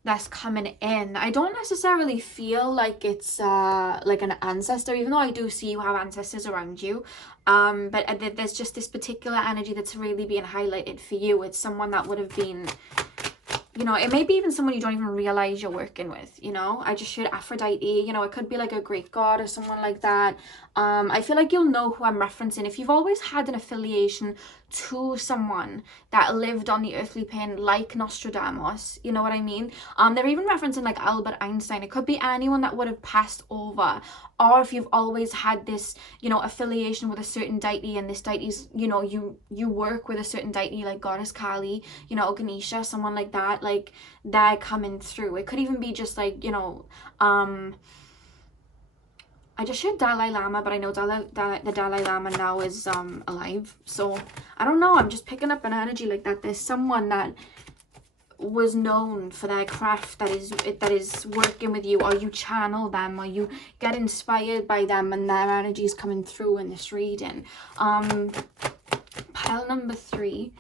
that's coming in. I don't necessarily feel like it's like an ancestor, even though I do see you have ancestors around you, but there's just this particular energy that's really being highlighted for you. It's someone that would have been, you know, it may be even someone you don't even realize you're working with, you know. I just heard Aphrodite, you know, it could be like a Greek god or someone like that. I feel like you'll know who I'm referencing if you've always had an affiliation to someone that lived on the earthly plane, like Nostradamus, you know what I mean. They're even referencing like Albert Einstein. It could be anyone that would have passed over, or if you've always had this, you know, affiliation with a certain deity, and this deity's, you know, you work with a certain deity like Goddess Kali, you know, Ganesha, someone like that. Like they're coming through. It could even be just like, you know, I just heard Dalai Lama, but I know the Dalai Lama now is alive. So I don't know. I'm just picking up an energy like that. There's someone that was known for their craft that is working with you, or you channel them, or you get inspired by them, and their energy is coming through in this reading. Pile number three.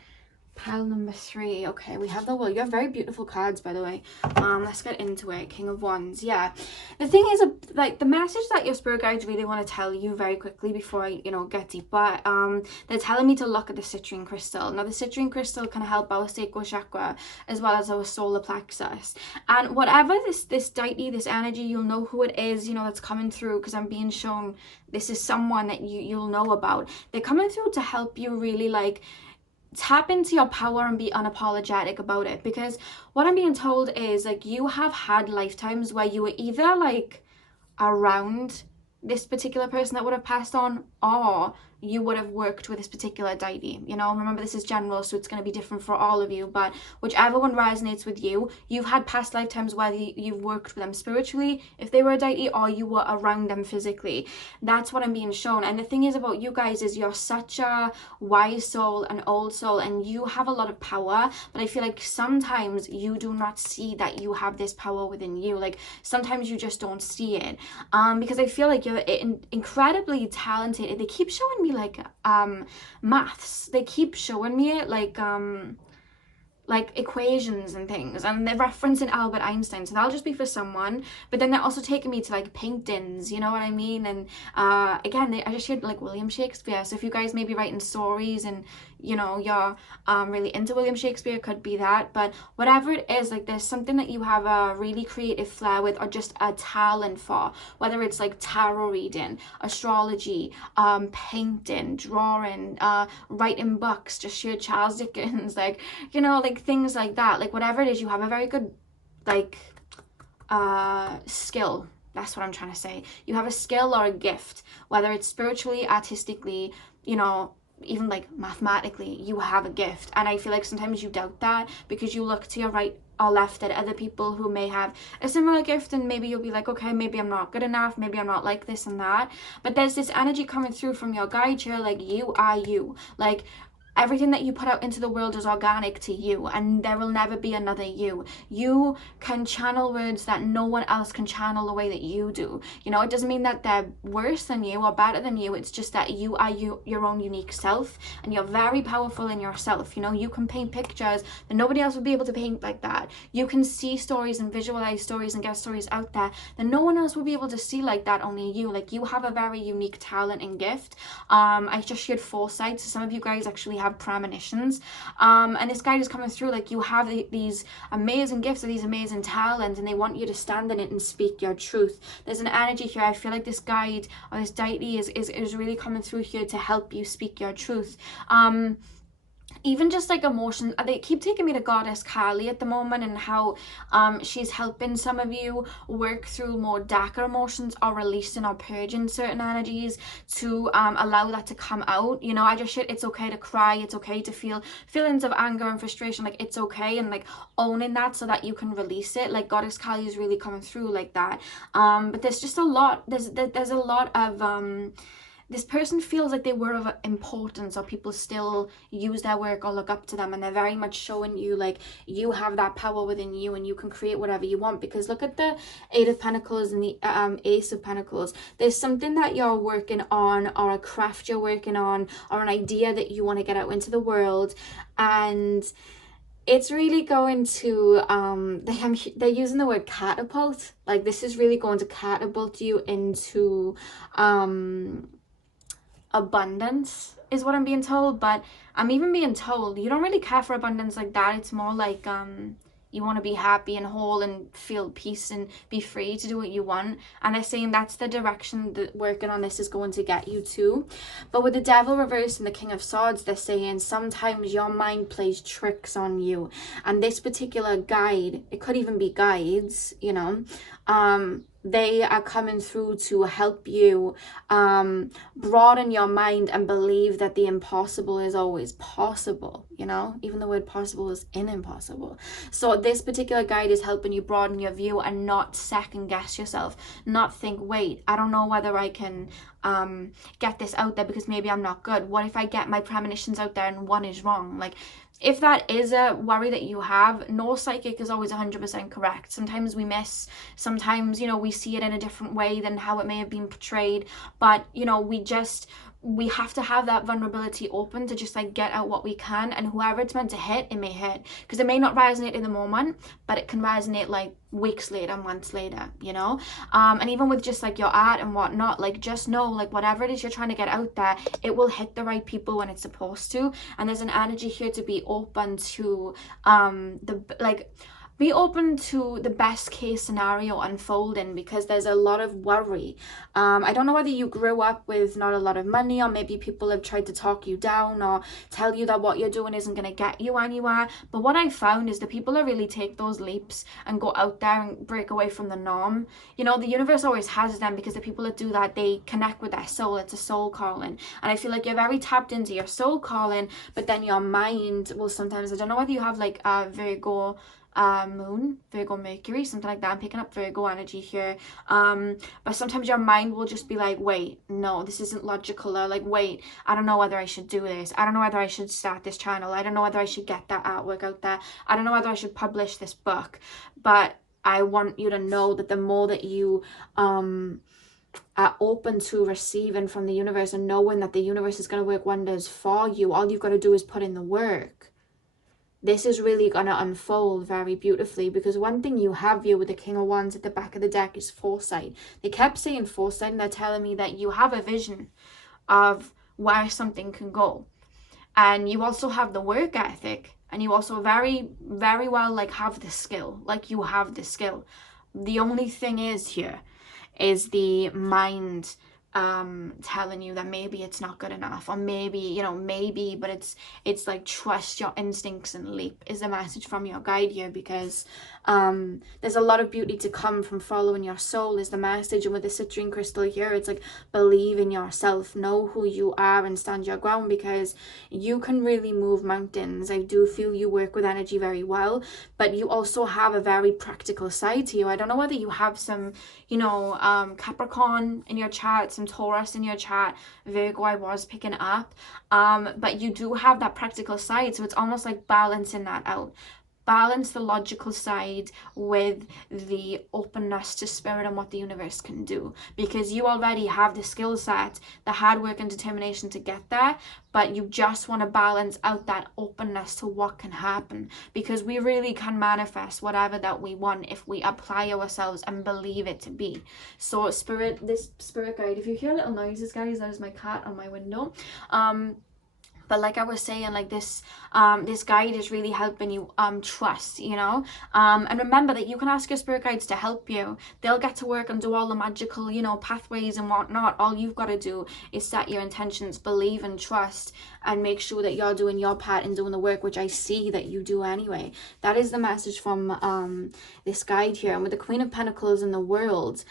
Okay, we have the Will. You have very beautiful cards, by the way. Let's get into it. King of Wands. Yeah, the thing is, like, the message that your spirit guides really want to tell you very quickly before I, you know, get deeper, they're telling me to look at the citrine crystal. Now the citrine crystal can help our sacral chakra as well as our solar plexus, and whatever this deity, this energy, you'll know who it is, you know, that's coming through, because I'm being shown this is someone that you'll know about. They're coming through to help you really like tap into your power and be unapologetic about it, because what I'm being told is like you have had lifetimes where you were either like around this particular person that would have passed on, or you would have worked with this particular deity. You know, remember this is general, so it's going to be different for all of you, but whichever one resonates with you, you've had past lifetimes where you've worked with them spiritually if they were a deity, or you were around them physically. That's what I'm being shown. And the thing is about you guys is you're such a wise soul, an old soul, and you have a lot of power, but I feel like sometimes you do not see that you have this power within you. Like sometimes you just don't see it, because I feel like you're incredibly talented. They keep showing me like maths. They keep showing me it like equations and things, and they're referencing Albert Einstein, so that'll just be for someone. But then they're also taking me to like paintings, you know what I mean. And again, I just heard like William Shakespeare, so if you guys may be writing stories and you know you're really into William Shakespeare, could be that. But whatever it is, like there's something that you have a really creative flair with, or just a talent for, whether it's like tarot reading, astrology, painting, drawing, writing books, just sheer Charles Dickens, like, you know, like things like that. Like whatever it is, you have a very good like skill. That's what I'm trying to say. You have a skill or a gift, whether it's spiritually, artistically, you know, even like mathematically, you have a gift. And I feel like sometimes you doubt that because you look to your right or left at other people who may have a similar gift, and maybe you'll be like, okay, maybe I'm not good enough, maybe I'm not like this and that. But there's this energy coming through from your guide here, like you are you. Like everything that you put out into the world is organic to you, and there will never be another you. You can channel words that no one else can channel the way that you do. You know, it doesn't mean that they're worse than you or better than you. It's just that you are your own unique self, and you're very powerful in yourself. You know, you can paint pictures that nobody else would be able to paint like that. You can see stories and visualize stories and get stories out there that no one else will be able to see like that, only you. Like, you have a very unique talent and gift. I just shared foresight, so some of you guys actually have premonitions, and this guide is coming through. Like, you have these amazing gifts or these amazing talents, and they want you to stand in it and speak your truth. There's an energy here. I feel like this guide or this deity is really coming through here to help you speak your truth. Even just like emotion, they keep taking me to Goddess Kali at the moment, and how she's helping some of you work through more darker emotions, or releasing or purging certain energies to allow that to come out. You know, I just shit, it's okay to cry, it's okay to feel feelings of anger and frustration, like it's okay, and like owning that so that you can release it. Like, Goddess Kali is really coming through like that. But there's just a lot, there's a lot of this person feels like they were of importance, or people still use their work or look up to them, and they're very much showing you like you have that power within you and you can create whatever you want. Because look at the Eight of Pentacles and the Ace of Pentacles. There's something that you're working on, or a craft you're working on, or an idea that you want to get out into the world, and it's really going to they're using the word catapult. Like, this is really going to catapult you into abundance, is what I'm being told. But I'm even being told you don't really care for abundance like that. It's more like you want to be happy and whole and feel peace and be free to do what you want. And they're saying that's the direction that working on this is going to get you to. But with the Devil reversed and the King of Swords, they're saying sometimes your mind plays tricks on you. And this particular guide, it could even be guides, you know, they are coming through to help you broaden your mind and believe that the impossible is always possible. You know, even the word possible is in impossible. So this particular guide is helping you broaden your view and not second guess yourself, not think, wait, I don't know whether I can get this out there because maybe I'm not good. What if I get my premonitions out there and one is wrong? Like, if that is a worry that you have, no psychic is always 100% correct. Sometimes we miss, sometimes, you know, we see it in a different way than how it may have been portrayed. But, you know, we have to have that vulnerability open to just like get out what we can, and whoever it's meant to hit, it may hit, because it may not resonate in the moment, but it can resonate like weeks later, months later, you know. And even with just like your art and whatnot, like, just know, like, whatever it is you're trying to get out there, it will hit the right people when it's supposed to. And there's an energy here to be open to be open to the best case scenario unfolding, because there's a lot of worry. I don't know whether you grew up with not a lot of money, or maybe people have tried to talk you down or tell you that what you're doing isn't going to get you anywhere. But what I found is the people that really take those leaps and go out there and break away from the norm, you know, the universe always has them, because the people that do that, they connect with their soul. It's a soul calling. And I feel like you're very tapped into your soul calling, but then your mind will sometimes, I don't know whether you have like a Virgo moon, Virgo Mercury, something like that. I'm picking up Virgo energy here. But sometimes your mind will just be like, wait, no, this isn't logical. Or like, wait, I don't know whether I should do this. I don't know whether I should start this channel. I don't know whether I should get that artwork out there. I don't know whether I should publish this book. But I want you to know that the more that you are open to receiving from the universe and knowing that the universe is going to work wonders for you, all you've got to do is put in the work. This is really going to unfold very beautifully, because one thing you have here with the King of Wands at the back of the deck is foresight. They kept saying foresight, and they're telling me that you have a vision of where something can go. And you also have the work ethic, and you also very, very well like have the skill. Like, you have the skill. The only thing is here is the mind telling you that maybe it's not good enough, or maybe, you know, maybe, but it's like, trust your instincts and leap is the message from your guide here, because there's a lot of beauty to come from following your soul is the message. And with the citrine crystal here, it's like, believe in yourself, know who you are, and stand your ground, because you can really move mountains. I do feel you work with energy very well, but you also have a very practical side to you. I don't know whether you have some, you know, Capricorn in your chart, some some Taurus in your chart. Virgo I was picking up. But you do have that practical side, so it's almost like balancing that out. Balance the logical side with the openness to spirit and what the universe can do, because you already have the skill set, the hard work and determination to get there, but you just want to balance out that openness to what can happen, because we really can manifest whatever that we want if we apply ourselves and believe it to be. So this spirit guide, if you hear little noises, guys, that is my cat on my window. But like I was saying, like this guide is really helping you trust, you know, and remember that you can ask your spirit guides to help you. They'll get to work and do all the magical, you know, pathways and whatnot. All you've got to do is set your intentions, believe and trust, and make sure that you're doing your part and doing the work, which I see that you do anyway. That is the message from this guide here. And with the Queen of Pentacles in the World,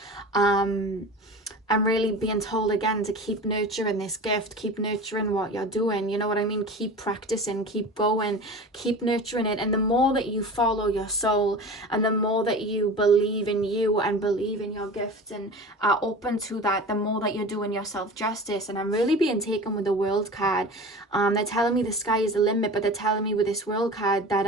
I'm really being told again to keep nurturing this gift, keep nurturing what you're doing, you know what I mean? Keep practicing, keep going, keep nurturing it. And the more that you follow your soul, and the more that you believe in you and believe in your gift and are open to that, the more that you're doing yourself justice. And I'm really being taken with the World card. They're telling me the sky is the limit, but they're telling me with this World card that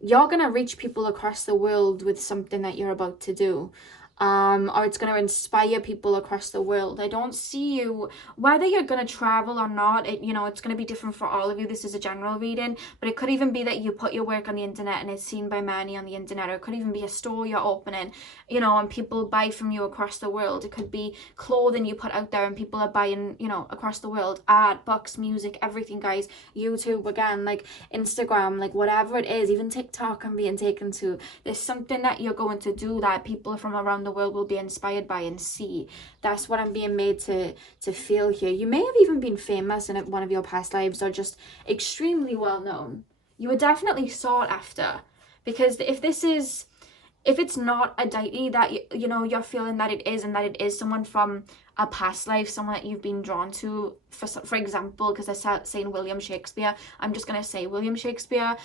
you're going to reach people across the world with something that you're about to do. Or it's going to inspire people across the world. I don't see you, whether you're going to travel or not, you know, it's going to be different for all of you. This is a general reading, but it could even be that you put your work on the internet and it's seen by many on the internet, or it could even be a store you're opening, you know, and people buy from you across the world. It could be clothing you put out there and people are buying, you know, across the world. Art, books, music, everything, guys. YouTube, again, like Instagram, like whatever it is, even TikTok I'm being taken to. There's something that you're going to do that people from around the world will be inspired by and see. That's what I'm being made to feel here. You may have even been famous in one of your past lives, or just extremely well known. You were definitely sought after, because if it's not a deity that you know you're feeling that it is, and that it is someone from a past life, someone that you've been drawn to, for example, because they're saying William Shakespeare, I'm just going to say William Shakespeare,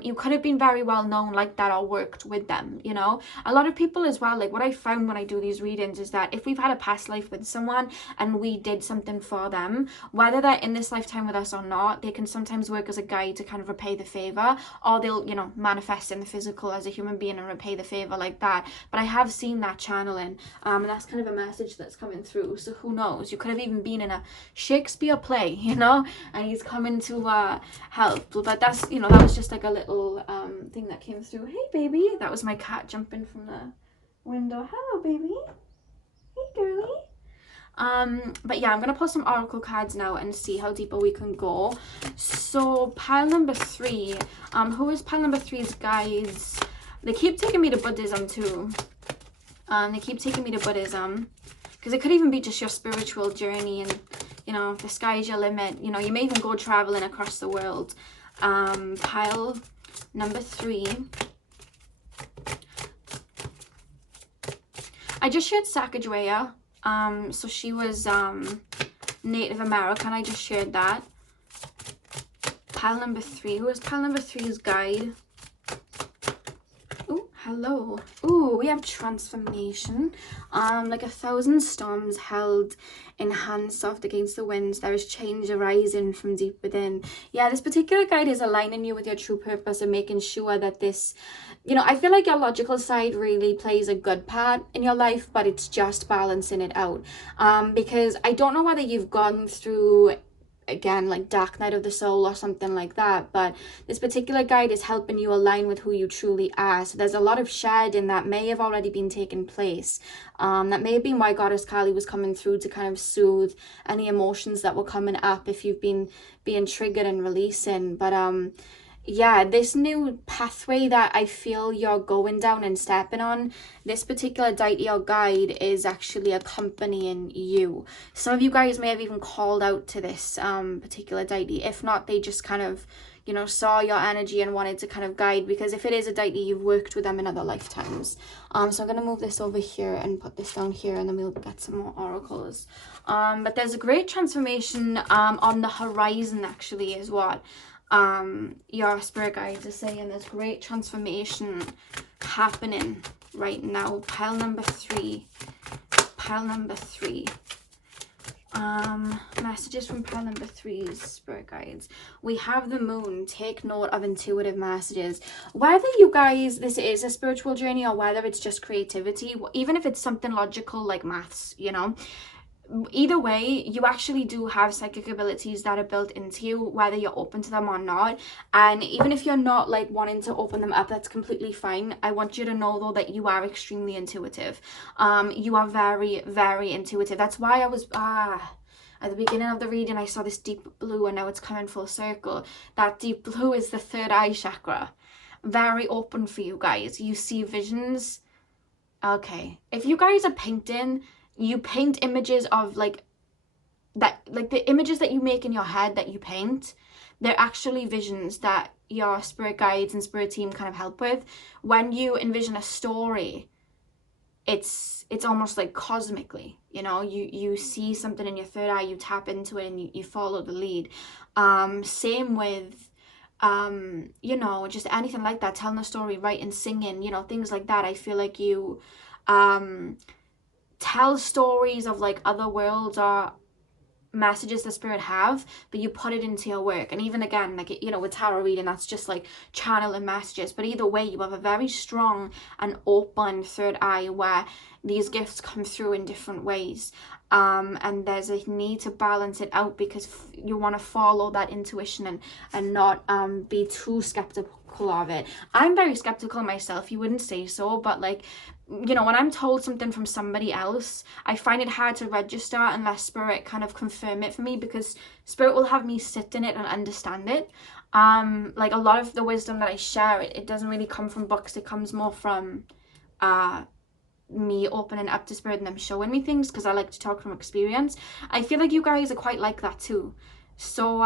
you could have been very well known like that, or worked with them, you know. A lot of people as well, like what I found when I do these readings is that if we've had a past life with someone and we did something for them, whether they're in this lifetime with us or not, they can sometimes work as a guide to kind of repay the favor, or they'll, you know, manifest in the physical as a human being and repay the favor like that. But I have seen that channeling, and that's kind of a message that's coming through. So who knows, you could have even been in a Shakespeare play, you know, and he's coming to help. But that's, you know, that was just like a little thing that came through. Hey baby, that was my cat jumping from the window. Hello baby, hey girly. But yeah, I'm gonna pull some oracle cards now and see how deeper we can go. So pile number 3, who is pile number 3's guides? They keep taking me to Buddhism too. They keep taking me to Buddhism, because it could even be just your spiritual journey, and you know, the sky is your limit. You know, you may even go traveling across the world. Pile number 3. I just shared Sacagawea. So she was Native American. I just shared that. Pile number 3. Who is pile number 3's guide? Oh, hello. Ooh, we have transformation. Like 1,000 storms held in hands soft against the winds, there is change arising from deep within. Yeah, this particular guide is aligning you with your true purpose and making sure that this, you know, I feel like your logical side really plays a good part in your life, but it's just balancing it out. Because I don't know whether you've gone through, again, like dark night of the soul or something like that, but this particular guide is helping you align with who you truly are. So there's a lot of shedding that may have already been taking place. That may have been why Goddess Kali was coming through to kind of soothe any emotions that were coming up if you've been being triggered and releasing. But yeah, this new pathway that I feel you're going down and stepping on, this particular deity or guide is actually accompanying you. Some of you guys may have even called out to this particular deity. If not, they just kind of, you know, saw your energy and wanted to kind of guide, because if it is a deity, you've worked with them in other lifetimes. So I'm going to move this over here and put this down here, and then we'll get some more oracles. But there's a great transformation on the horizon, actually, is what your spirit guides are saying. There's great transformation happening right now. Pile number 3. Pile number 3. Messages from pile number 3's spirit guides. We have the moon. Take note of intuitive messages. Whether you guys, this is a spiritual journey, or whether it's just creativity, even if it's something logical like maths, you know, either way, you actually do have psychic abilities that are built into you, whether you're open to them or not. And even if you're not like wanting to open them up, that's completely fine. I want you to know though that you are extremely intuitive. You are very, very intuitive. That's why I was at the beginning of the reading, I saw this deep blue, and now it's coming full circle. That deep blue is the third eye chakra. Very open for you guys. You see visions. Okay, if you guys are painting, you paint images of like that, like the images that you make in your head that you paint, they're actually visions that your spirit guides and spirit team kind of help with. When you envision a story, it's almost like cosmically, you know, you see something in your third eye, you tap into it, and you follow the lead. Same with you know, just anything like that, telling a story, writing, singing, you know, things like that. I feel like you tell stories of like other worlds or messages the spirit have, but you put it into your work. And even again, like, you know, with tarot reading, that's just like channeling messages. But either way, you have a very strong and open third eye where these gifts come through in different ways. And there's a need to balance it out, because you want to follow that intuition and not be too skeptical of it. I'm very skeptical myself, you wouldn't say so, but like, you know, when I'm told something from somebody else, I find it hard to register unless spirit kind of confirm it for me, because spirit will have me sit in it and understand it. Like a lot of the wisdom that I share, it doesn't really come from books. It comes more from me opening up to spirit and them showing me things, because I like to talk from experience. I feel like you guys are quite like that too. So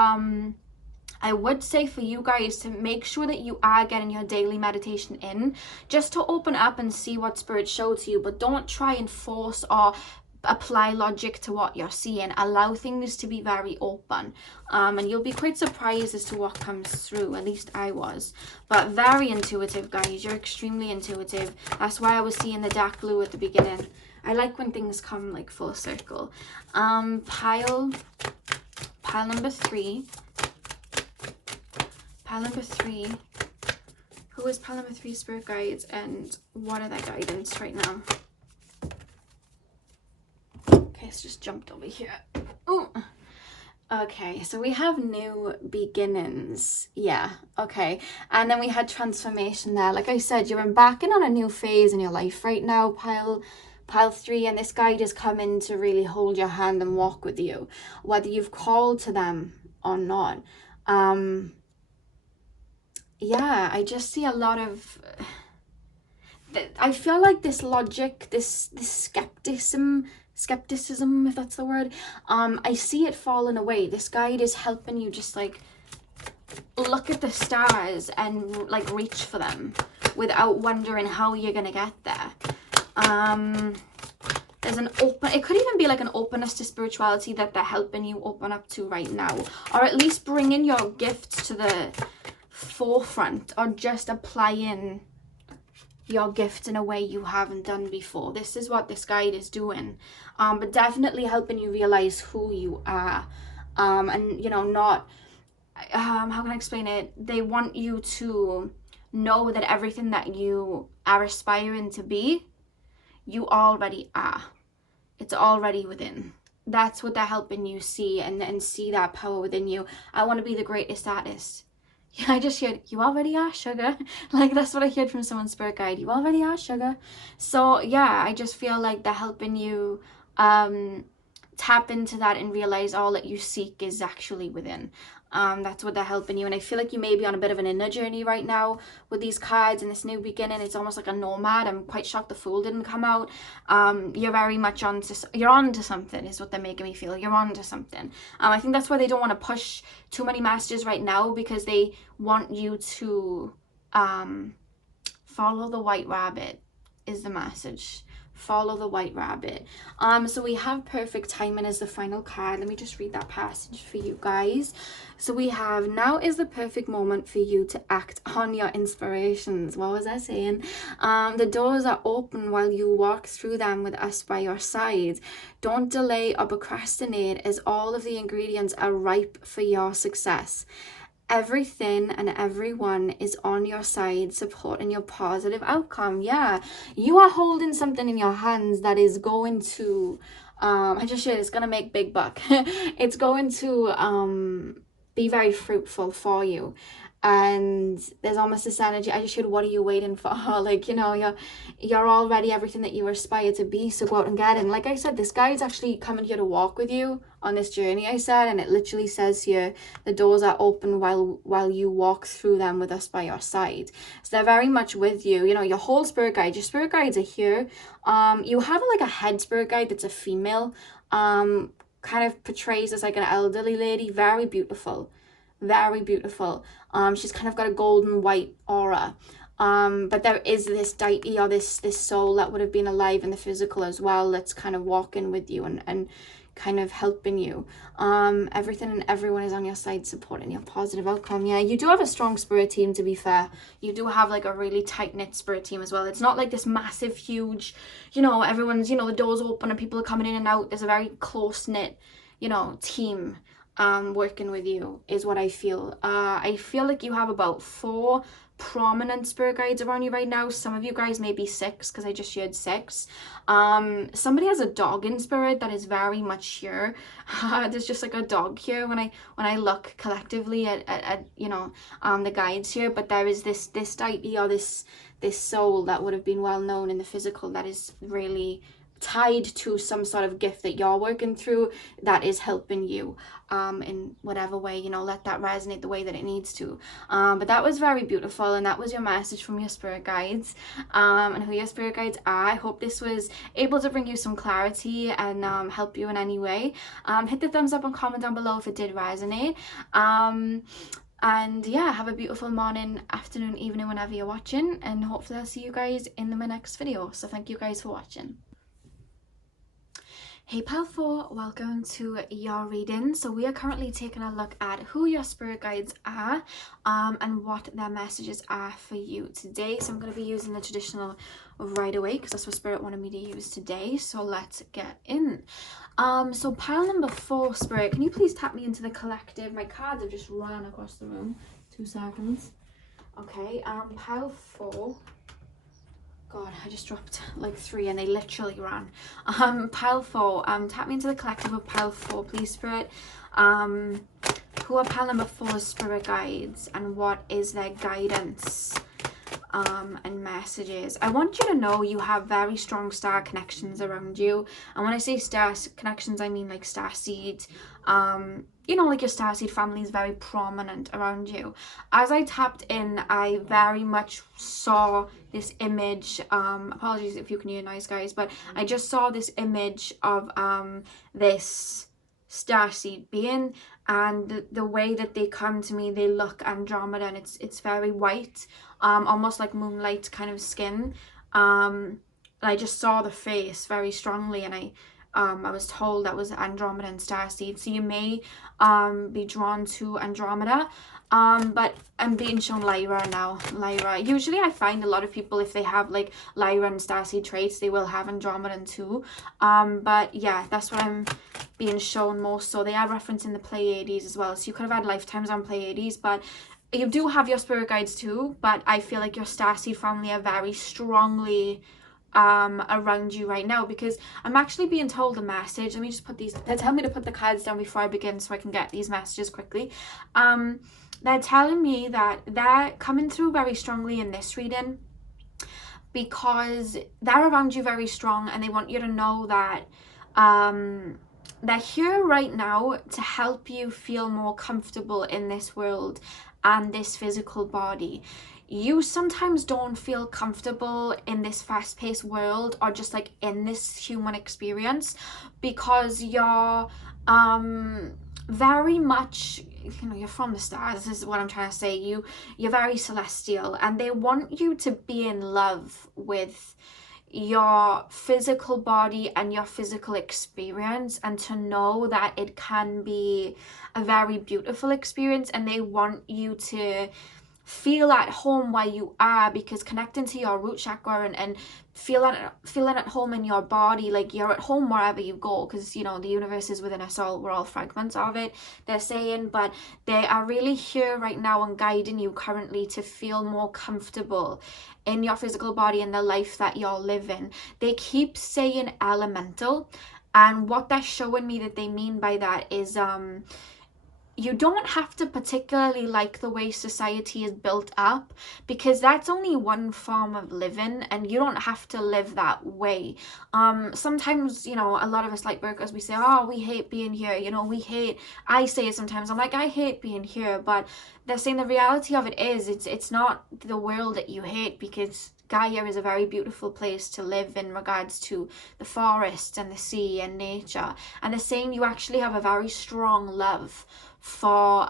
I would say for you guys to make sure that you are getting your daily meditation in, just to open up and see what spirit shows you, but don't try and force or apply logic to what you're seeing. Allow things to be very open, and you'll be quite surprised as to what comes through. At least I was. But very intuitive, guys. You're extremely intuitive. That's why I was seeing the dark blue at the beginning. I like when things come like full circle. Pile number 3. Pile number 3. Who is pile number 3 spirit guides, and what are their guidance right now? Okay, it's just jumped over here. Oh, okay, so we have new beginnings. Yeah, okay. And then we had transformation there. Like I said, you're embarking on a new phase in your life right now, pile 3, and this guide is coming to really hold your hand and walk with you, whether you've called to them or not. Yeah, I just see a lot of, I feel like this logic, this skepticism, if that's the word, I see it falling away. This guide is helping you just like look at the stars and like reach for them without wondering how you're gonna get there. There's an open, it could even be like an openness to spirituality that they're helping you open up to right now, or at least bringing your gifts to the forefront, or just applying your gift in a way you haven't done before. This is what this guide is doing, but definitely helping you realize who you are, and you know, not how can I explain it, they want you to know that everything that you are aspiring to be, you already are. It's already within. That's what they're helping you see, and see that power within you. I want to be the greatest artist. Yeah, I just heard, you already are, sugar. Like, that's what I heard from someone's spirit guide. You already are, sugar. So, yeah, I just feel like they're helping you tap into that and realize all that you seek is actually within. That's what they're helping you. And I feel like you may be on a bit of an inner journey right now with these cards and this new beginning. It's almost like a nomad. I'm quite shocked the Fool didn't come out. You're very much you're on to something, is what they're making me feel. You're on to something. I think that's why they don't want to push too many messages right now, because they want you to follow the white rabbit. is the message. Follow the white rabbit. So we have perfect timing as the final card. Let me just read that passage for you guys. So we have, now is the perfect moment for you to act on your inspirations. What was I saying? The doors are open while you walk through them with us by your side. Don't delay or procrastinate, as all of the ingredients are ripe for your success. Everything and everyone is on your side, supporting your positive outcome. Yeah, you are holding something in your hands that is going to I just said it's gonna make big buck. It's going to be very fruitful for you. And there's almost this energy, I just heard, what are you waiting for? Like, you know, you're already everything that you aspire to be, so go out and get it. And like I said, this guy is actually coming here to walk with you on this journey, I said, and it literally says here, the doors are open while you walk through them with us by your side. So they're very much with you. You know, your whole spirit guide, your spirit guides are here. You have like a head spirit guide that's a female, kind of portrays as like an elderly lady, very beautiful. Very beautiful. She's kind of got a golden white aura. But there is this deity or this soul that would have been alive in the physical as well, that's kind of walking with you and kind of helping you. Everything and everyone is on your side, supporting your positive outcome. Yeah, you do have a strong spirit team, to be fair. You do have like a really tight-knit spirit team as well. It's not like this massive, huge, you know, everyone's, you know, the doors open and people are coming in and out. There's a very close-knit, you know, team working with you, is what I feel. I feel like you have about 4 prominent spirit guides around you right now. Some of you guys may be 6, because I just shared 6. Somebody has a dog in spirit that is very much here. There's just like a dog here when I look collectively at you know, the guides here. But there is this deity or this soul that would have been well known in the physical, that is really tied to some sort of gift that you're working through, that is helping you in whatever way, you know. Let that resonate the way that it needs to. But that was very beautiful, and that was your message from your spirit guides, and who your spirit guides are. I hope this was able to bring you some clarity and help you in any way. Hit the thumbs up and comment down below if it did resonate. And yeah, have a beautiful morning, afternoon, evening, whenever you're watching, and hopefully I'll see you guys in my next video. So thank you guys for watching. Hey Pal 4, welcome to your reading. So we are currently taking a look at who your spirit guides are, and what their messages are for you today. So I'm going to be using the traditional right away, because that's what spirit wanted me to use today. So let's get in. So pile number 4, spirit, can you please tap me into the collective? My cards have just run across the room. 2 seconds. Okay, pile 4. God, I just dropped like 3 and they literally ran. Pile 4, tap me into the collective of pile 4, please, spirit. Who are pile number 4's spirit guides, and what is their guidance and messages? I want you to know you have very strong star connections around you. And when I say star connections, I mean like Starseed. You know, like your Starseed family is very prominent around you. As I tapped in, I very much saw this image, apologies if you can hear noise, guys, but I just saw this image of this Starseed being, and the way that they come to me, they look Andromedan, and it's very white, almost like moonlight kind of skin. And I just saw the face very strongly, and I was told that was Andromeda and Starseed. So you may be drawn to Andromeda, but I'm being shown Lyra now. Lyra. Usually I find a lot of people, if they have like Lyra and Starseed traits, they will have Andromeda too. But yeah, that's what I'm being shown most. So they are referencing the Pleiades as well. So you could have had lifetimes on Pleiades, but you do have your spirit guides too. But I feel like your Starseed family are very strongly around you right now, because I'm actually being told a message. Let me just put these, they tell me to put the cards down before I begin so I can get these messages quickly. They're telling me that they're coming through very strongly in this reading, because they're around you very strong, and they want you to know that they're here right now to help you feel more comfortable in this world and this physical body. You sometimes don't feel comfortable in this fast-paced world, or just like in this human experience, because you're very much, you know, you're from the stars. This is what I'm trying to say. You're very celestial, and they want you to be in love with your physical body and your physical experience, and to know that it can be a very beautiful experience, and they want you to feel at home where you are, because connecting to your root chakra and feeling at home in your body, like you're at home wherever you go, because you know the universe is within us all, we're all fragments of it, they're saying. But they are really here right now and guiding you currently to feel more comfortable in your physical body and the life that you're living. They keep saying elemental, and what they're showing me that they mean by that is you don't have to particularly like the way society is built up, because that's only one form of living, and you don't have to live that way. Sometimes, you know, a lot of us light workers, we say, oh, we hate being here, you know, we hate, I say it sometimes, I'm like, I hate being here, but they're saying the reality of it is, it's not the world that you hate, because Gaia is a very beautiful place to live in regards to the forest and the sea and nature. And they're saying you actually have a very strong love for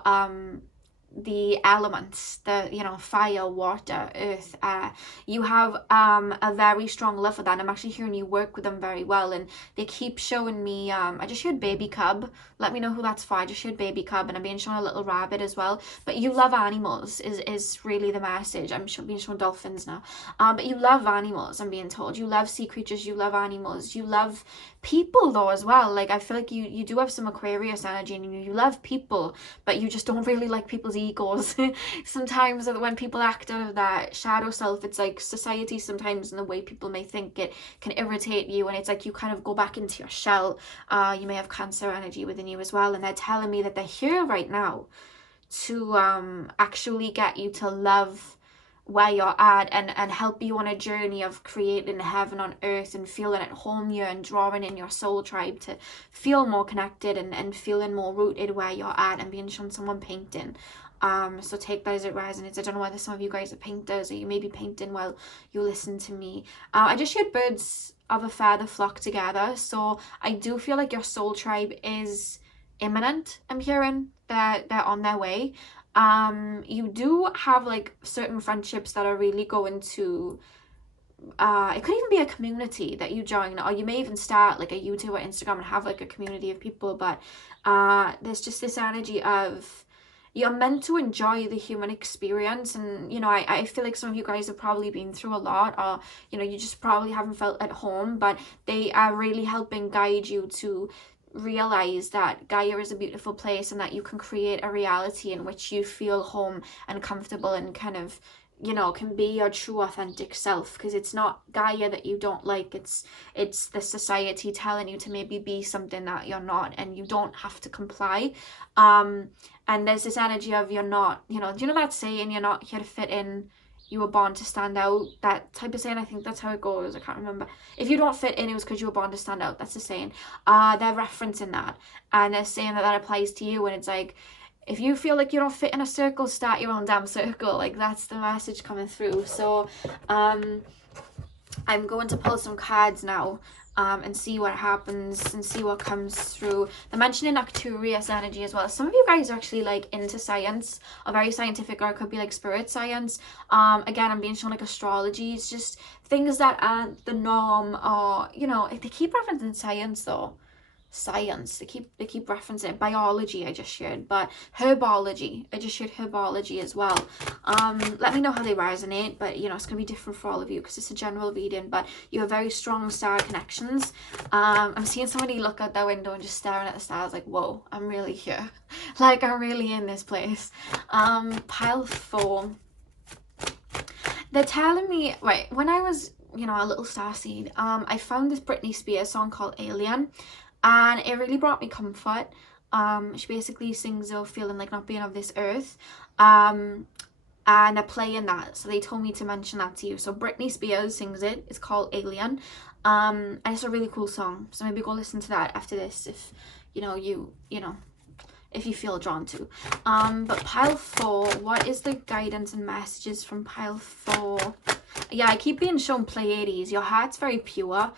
the elements, the, you know, fire, water, earth, air. You have a very strong love for that, and I'm actually hearing you work with them very well. And they keep showing me, I just heard baby cub, let me know who that's for. I just heard baby cub, and I'm being shown a little rabbit as well. But you love animals is really the message. I'm being shown dolphins now, but you love animals, I'm being told. You love sea creatures, you love animals, you love people though as well. Like I feel like you do have some Aquarius energy in you. You love people, but you just don't really like people's egos. Sometimes when people act out of that shadow self, it's like society sometimes, and the way people may think, it can irritate you, and it's like you kind of go back into your shell. You may have Cancer energy within you as well, and they're telling me that they're here right now to actually get you to love where you're at, and help you on a journey of creating heaven on earth and feeling at home here, and drawing in your soul tribe to feel more connected and feeling more rooted where you're at. And being shown someone painting, so take that as it resonates. I don't know whether some of you guys are painters, or you may be painting while you listen to me. I just heard birds of a feather flock together, so I do feel like your soul tribe is imminent. I'm hearing that they're on their way. You do have like certain friendships that are really going to it could even be a community that you join, or you may even start like a YouTube or Instagram and have like a community of people. But there's just this energy of you're meant to enjoy the human experience. And you know, I feel like some of you guys have probably been through a lot, or you know, you just probably haven't felt at home, but they are really helping guide you to realize that Gaia is a beautiful place, and that you can create a reality in which you feel home and comfortable, and kind of, you know, can be your true authentic self. Because it's not Gaia that you don't like, it's the society telling you to maybe be something that you're not, and you don't have to comply. And there's this energy of you're not, you know, do you know that saying, you're not here to fit in, you were born to stand out, that type of saying? I think that's how it goes, I can't remember. If you don't fit in, it was because you were born to stand out, that's the saying. They're referencing that, and they're saying that applies to you. And it's like, if you feel like you don't fit in a circle, start your own damn circle. Like, that's the message coming through. So I'm going to pull some cards now, and see what happens and see what comes through. They're mentioning Acturius energy as well. Some of you guys are actually like into science, or very scientific, or it could be like spirit science. Again, I'm being shown like astrology. It's just things that aren't the norm, or you know, they keep referencing science though. Science, they keep referencing biology, I just shared, but herbology, I just shared herbology as well. Let me know how they resonate, but you know, it's gonna be different for all of you because it's a general reading. But you have very strong star connections. I'm seeing somebody look out their window and just staring at the stars like, whoa, I'm really here. Like, I'm really in this place. Pile 4, they're telling me, right, when I was, you know, a little starseed, I found this Britney Spears song called Alien, and it really brought me comfort. She basically sings of feeling like not being of this earth, and they're playing that, so they told me to mention that to you. So Britney Spears sings it, it's called Alien, and it's a really cool song, so maybe go listen to that after this if you know if you feel drawn to. But pile 4, what is the guidance and messages from pile 4? Yeah, I keep being shown Pleiades. Your heart's very pure.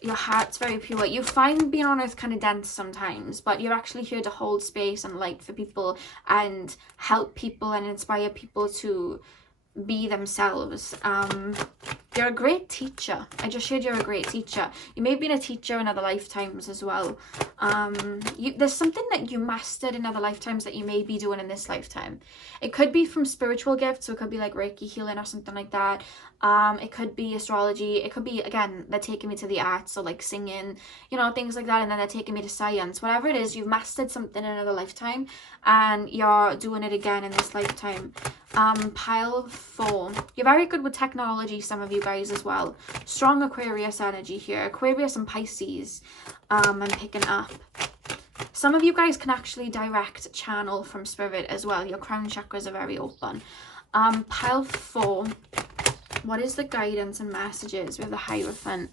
Your heart's very pure. You find being on earth kind of dense sometimes, but you're actually here to hold space and light for people, and help people and inspire people to be themselves. You're a great teacher. I just heard you're a great teacher. You may have been a teacher in other lifetimes as well. There's something that you mastered in other lifetimes that you may be doing in this lifetime. It could be from spiritual gifts, so it could be like Reiki healing or something like that. It could be astrology. It could be, again, they're taking me to the arts, so like singing, you know, things like that, and then they're taking me to science. Whatever it is, you've mastered something in another lifetime and you're doing it again in this lifetime. Pile 4. You're very good with technology, some of you guys as well. Strong Aquarius energy here. Aquarius and Pisces, I'm picking up. Some of you guys can actually direct channel from spirit as well. Your crown chakras are very open. Pile 4. What is the guidance and messages? We have the Hierophant.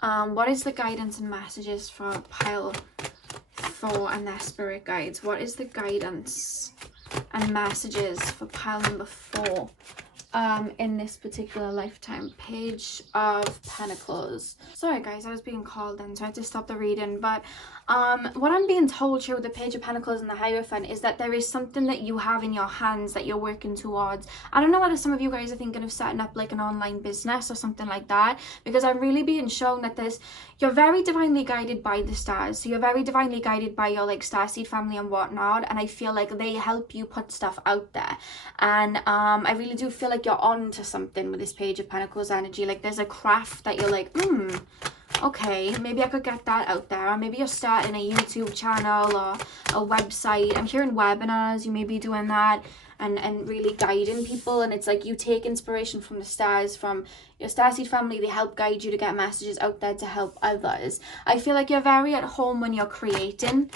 What is the guidance and messages for pile 4 and their spirit guides? What is the guidance and messages for pile number 4 in this particular lifetime? Page of Pentacles. Sorry guys, I was being called in, so I had to stop the reading. But what I'm being told here with the Page of Pentacles and the Hierophant is that there is something that you have in your hands that you're working towards. I don't know whether some of you guys are thinking of setting up like an online business or something like that, because I'm really being shown that you're very divinely guided by the stars. So you're very divinely guided by your like Starseed family and whatnot, and I feel like they help you put stuff out there. And I really do feel like you're on to something with this Page of Pentacles energy. Like there's a craft that you're like, okay, maybe I could get that out there. Or maybe you're starting a YouTube channel or a website. I'm hearing webinars. You may be doing that and really guiding people. And it's like you take inspiration from the stars, from your Starseed family. They help guide you to get messages out there to help others. I feel like you're very at home when you're creating.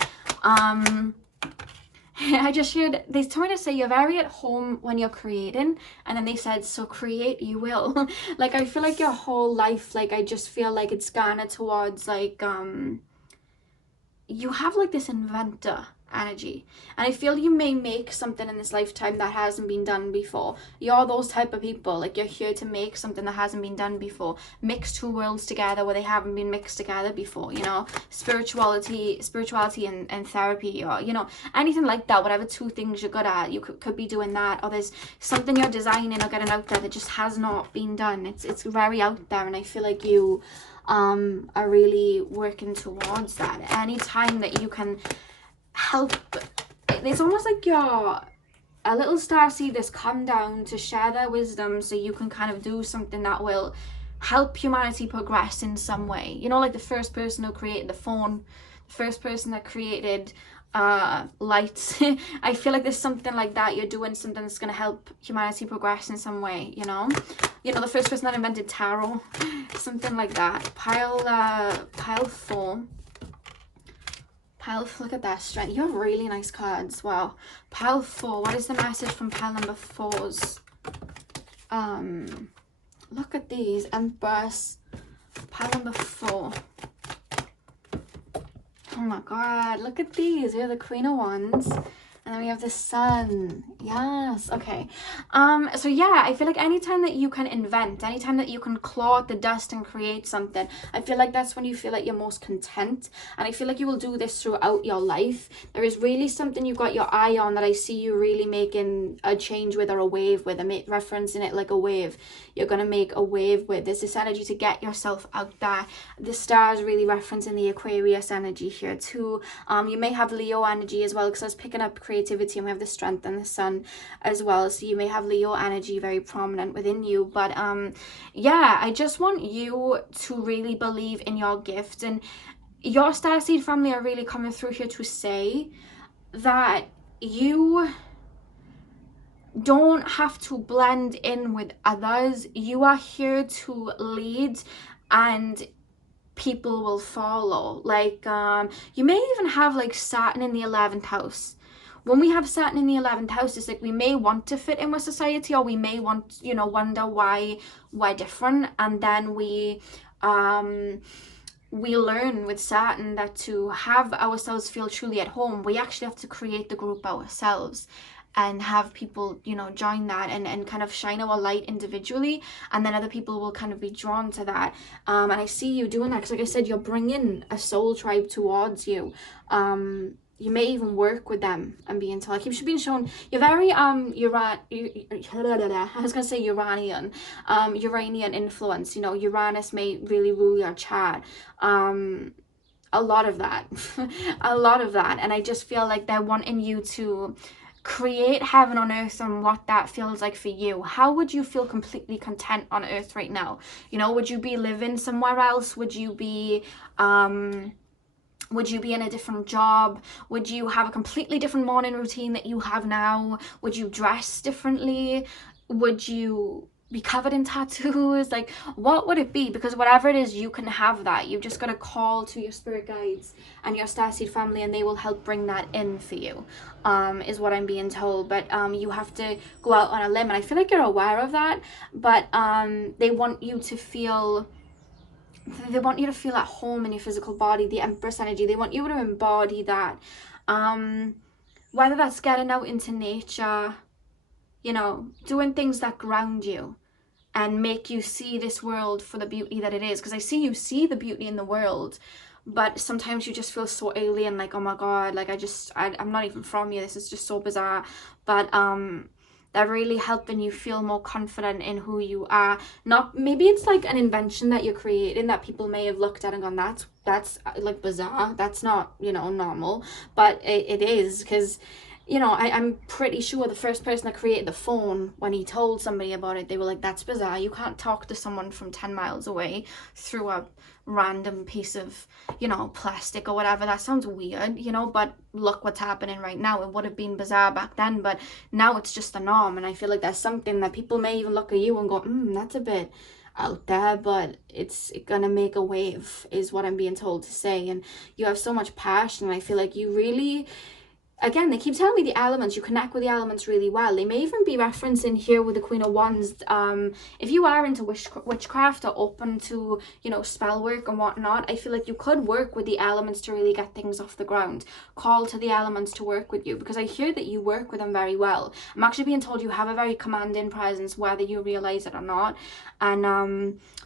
I just heard, they told me to say you're very at home when you're creating, and then they said, so create you will. Like, I feel like your whole life, like, I just feel like it's garnered towards, like, you have, like, this inventor energy, and I feel you may make something in this lifetime that hasn't been done before. You're those type of people, like you're here to make something that hasn't been done before, mix two worlds together where they haven't been mixed together before, you know, spirituality and therapy, or you know, anything like that. Whatever two things you're good at, you could be doing that, or there's something you're designing or getting out there that just has not been done. It's very out there, and I feel like you are really working towards that. Anytime that you can help, it's almost like you're a little starseed that's come down to share their wisdom, so you can kind of do something that will help humanity progress in some way. You know, like the first person who created the phone, the first person that created lights. I feel like there's something like that. You're doing something that's going to help humanity progress in some way, you know, the first person that invented tarot, something like that. Pile 4. Look at that strength. You have really nice cards. Wow. Pile 4. What is the message from pile number 4's? Look at these. Empress. Pile number 4. Oh my god. Look at these. We have the Queen of Wands. And then we have the Sun. Yes. Okay. So yeah, I feel like anytime that you can invent, anytime that you can claw at the dust and create something, I feel like that's when you feel like you're most content. And I feel like you will do this throughout your life. There is really something you've got your eye on that I see you really making a change with, or a wave with. I'm referencing it like a wave. You're going to make a wave with. There's this energy to get yourself out there. The stars really referencing the Aquarius energy here too. You may have Leo energy as well, because I was picking up creativity, and we have the Strength and the Sun as well, so you may have Leo energy very prominent within you. But yeah, I just want you to really believe in your gift, and your Starseed family are really coming through here to say that you don't have to blend in with others. You are here to lead, and people will follow. Like you may even have like Saturn in the 11th house. When we have Saturn in the 11th house, it's like we may want to fit in with society, or we may want, you know, wonder why we're different. And then we learn with Saturn that to have ourselves feel truly at home, we actually have to create the group ourselves and have people, you know, join that and kind of shine our light individually, and then other people will kind of be drawn to that. And I see you doing that, because like I said, you're bringing a soul tribe towards you. you may even work with them. I'm being told. I keep being shown you're very I was gonna say Uranian, Uranian influence. You know, Uranus may really rule your chart. A lot of that, a lot of that, and I just feel like they're wanting you to create heaven on earth and what that feels like for you. How would you feel completely content on earth right now? You know, would you be living somewhere else? Would you be in a different job? Would you have a completely different morning routine that you have now? Would you dress differently? Would you be covered in tattoos? Like, what would it be? Because whatever it is, you can have that. You've just got to call to your spirit guides and your Starseed family, and they will help bring that in for you, is what I'm being told. But you have to go out on a limb, and I feel like you're aware of that, but they want you to feel at home in your physical body, the Empress energy. They want you to embody that, whether that's getting out into nature, you know, doing things that ground you and make you see this world for the beauty that it is. Because I see you see the beauty in the world, but sometimes you just feel so alien, like, oh my god, like I'm not even from here, this is just so bizarre. But they're really helping you feel more confident in who you are. Not, maybe it's like an invention that you're creating that people may have looked at and gone, that's like bizarre, that's not, you know, normal. But it is, because, you know, I'm pretty sure the first person that created the phone, when he told somebody about it, they were like, that's bizarre. You can't talk to someone from 10 miles away through a random piece of, you know, plastic or whatever. That sounds weird, you know, but look what's happening right now. It would have been bizarre back then, but now it's just the norm. And I feel like that's something that people may even look at you and go, that's a bit out there, but it's gonna make a wave, is what I'm being told to say. And you have so much passion. I feel like you really, again, they keep telling me the elements, you connect with the elements really well. They may even be referencing here with the Queen of Wands. If you are into witchcraft or open to, you know, spell work and whatnot, I feel like you could work with the elements to really get things off the ground. Call to the elements to work with you, because I hear that you work with them very well. I'm actually being told you have a very commanding presence, whether you realize it or not. And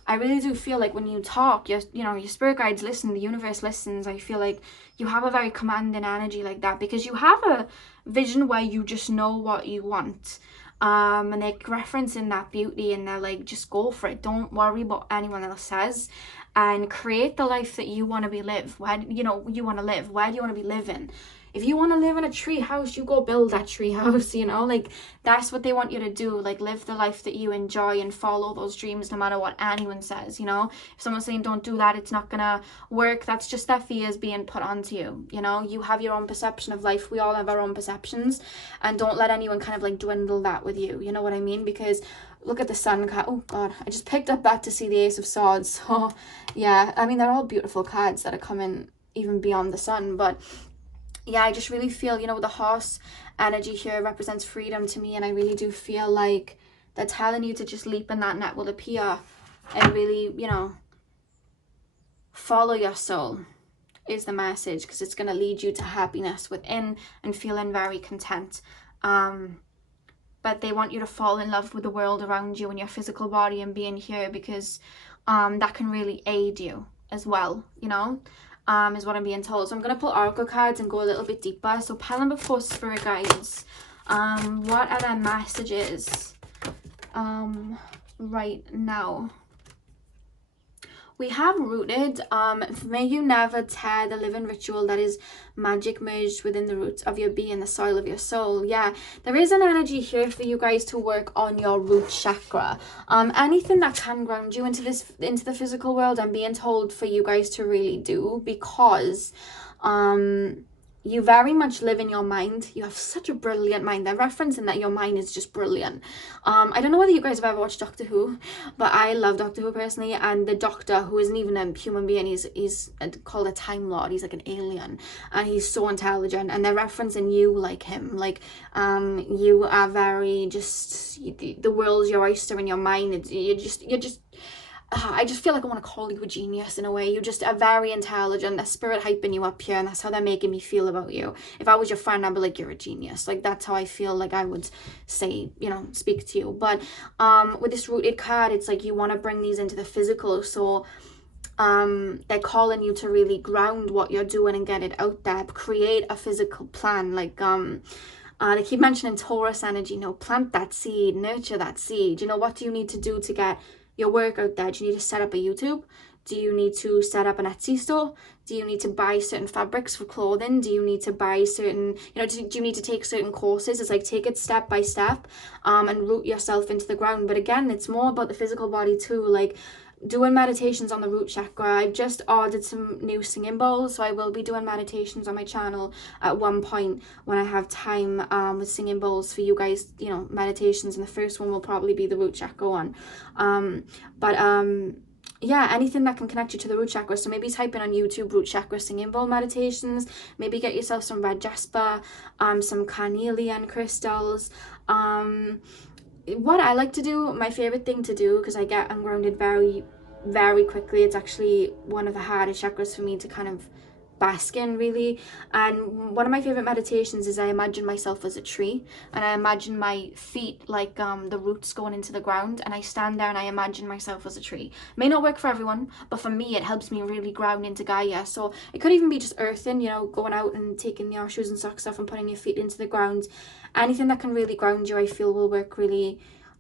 I really do feel like when you talk, your spirit guides listen, the universe listens. I feel like you have a very commanding energy like that, because you have a vision where you just know what you want. And they're referencing that beauty, and they're like, just go for it. Don't worry what anyone else says, and create the life that you want to be live. Where, you know, you want to live. Where do you want to be living? If you want to live in a tree house, you go build that tree house, you know, like that's what they want you to do. Like, live the life that you enjoy and follow those dreams no matter what anyone says, you know. If someone's saying don't do that, it's not gonna work, that's just their fears being put onto you, you know. You have your own perception of life. We all have our own perceptions, and don't let anyone kind of like dwindle that with you, you know what I mean? Because look at the sun card. Oh god, I just picked up that to see the Ace of Swords. So yeah, I mean, they're all beautiful cards that are coming even beyond the sun. But yeah, I just really feel, you know, the horse energy here represents freedom to me, and I really do feel like they're telling you to just leap in that net will appear and really, you know, follow your soul is the message, because it's going to lead you to happiness within and feeling very content. But they want you to fall in love with the world around you and your physical body and being here, because that can really aid you as well, you know. Is what I'm being told. So I'm going to pull oracle cards and go a little bit deeper. So Pal number 4, spirit guides. What are their messages right now? We have rooted. May you never tear the living ritual that is magic merged within the roots of your being, the soil of your soul. Yeah, there is an energy here for you guys to work on your root chakra. Anything that can ground you into the physical world, I'm being told for you guys to really do, because you very much live in your mind. You have such a brilliant mind. They're referencing that your mind is just brilliant. I don't know whether you guys have ever watched Doctor Who, but I love Doctor Who personally. And the Doctor, who isn't even a human being, he's called a Time Lord. He's like an alien, and he's so intelligent. And they're referencing you like him. Like, you are very just, the world's your oyster in your mind. You're just I just feel like I want to call you a genius in a way. You just are very intelligent. There's spirit hyping you up here, and that's how they're making me feel about you. If I was your friend, I'd be like, you're a genius. Like, that's how I feel like I would say, you know, speak to you. But with this rooted card, it's like you want to bring these into the physical. So they're calling you to really ground what you're doing and get it out there. Create a physical plan. Like they keep mentioning Taurus energy, plant that seed, nurture that seed. What do you need to do to get your work out there? Do you need to set up a YouTube? Do you need to set up an Etsy store? Do you need to buy certain fabrics for clothing? Do you need to buy certain, do you need to take certain courses? It's like, take it step by step and root yourself into the ground. But again, it's more about the physical body too, like doing meditations on the root chakra. I've just ordered some new singing bowls, so I will be doing meditations on my channel at one point when I have time with singing bowls for you guys, meditations, and the first one will probably be the root chakra one. Yeah, anything that can connect you to the root chakra. So maybe type in on YouTube root chakra singing bowl meditations. Maybe get yourself some red jasper, some carnelian crystals. What I like to do, my favorite thing to do, because I get ungrounded very, very quickly. It's actually one of the hardest chakras for me to kind of bask in, really. And one of my favorite meditations is I imagine myself as a tree, and I imagine my feet like the roots going into the ground, and I stand there and I imagine myself as a tree. It may not work for everyone, but for me it helps me really ground into Gaia. So it could even be just earthing, going out and taking your shoes and socks off and putting your feet into the ground. Anything that can really ground you, I feel, will work really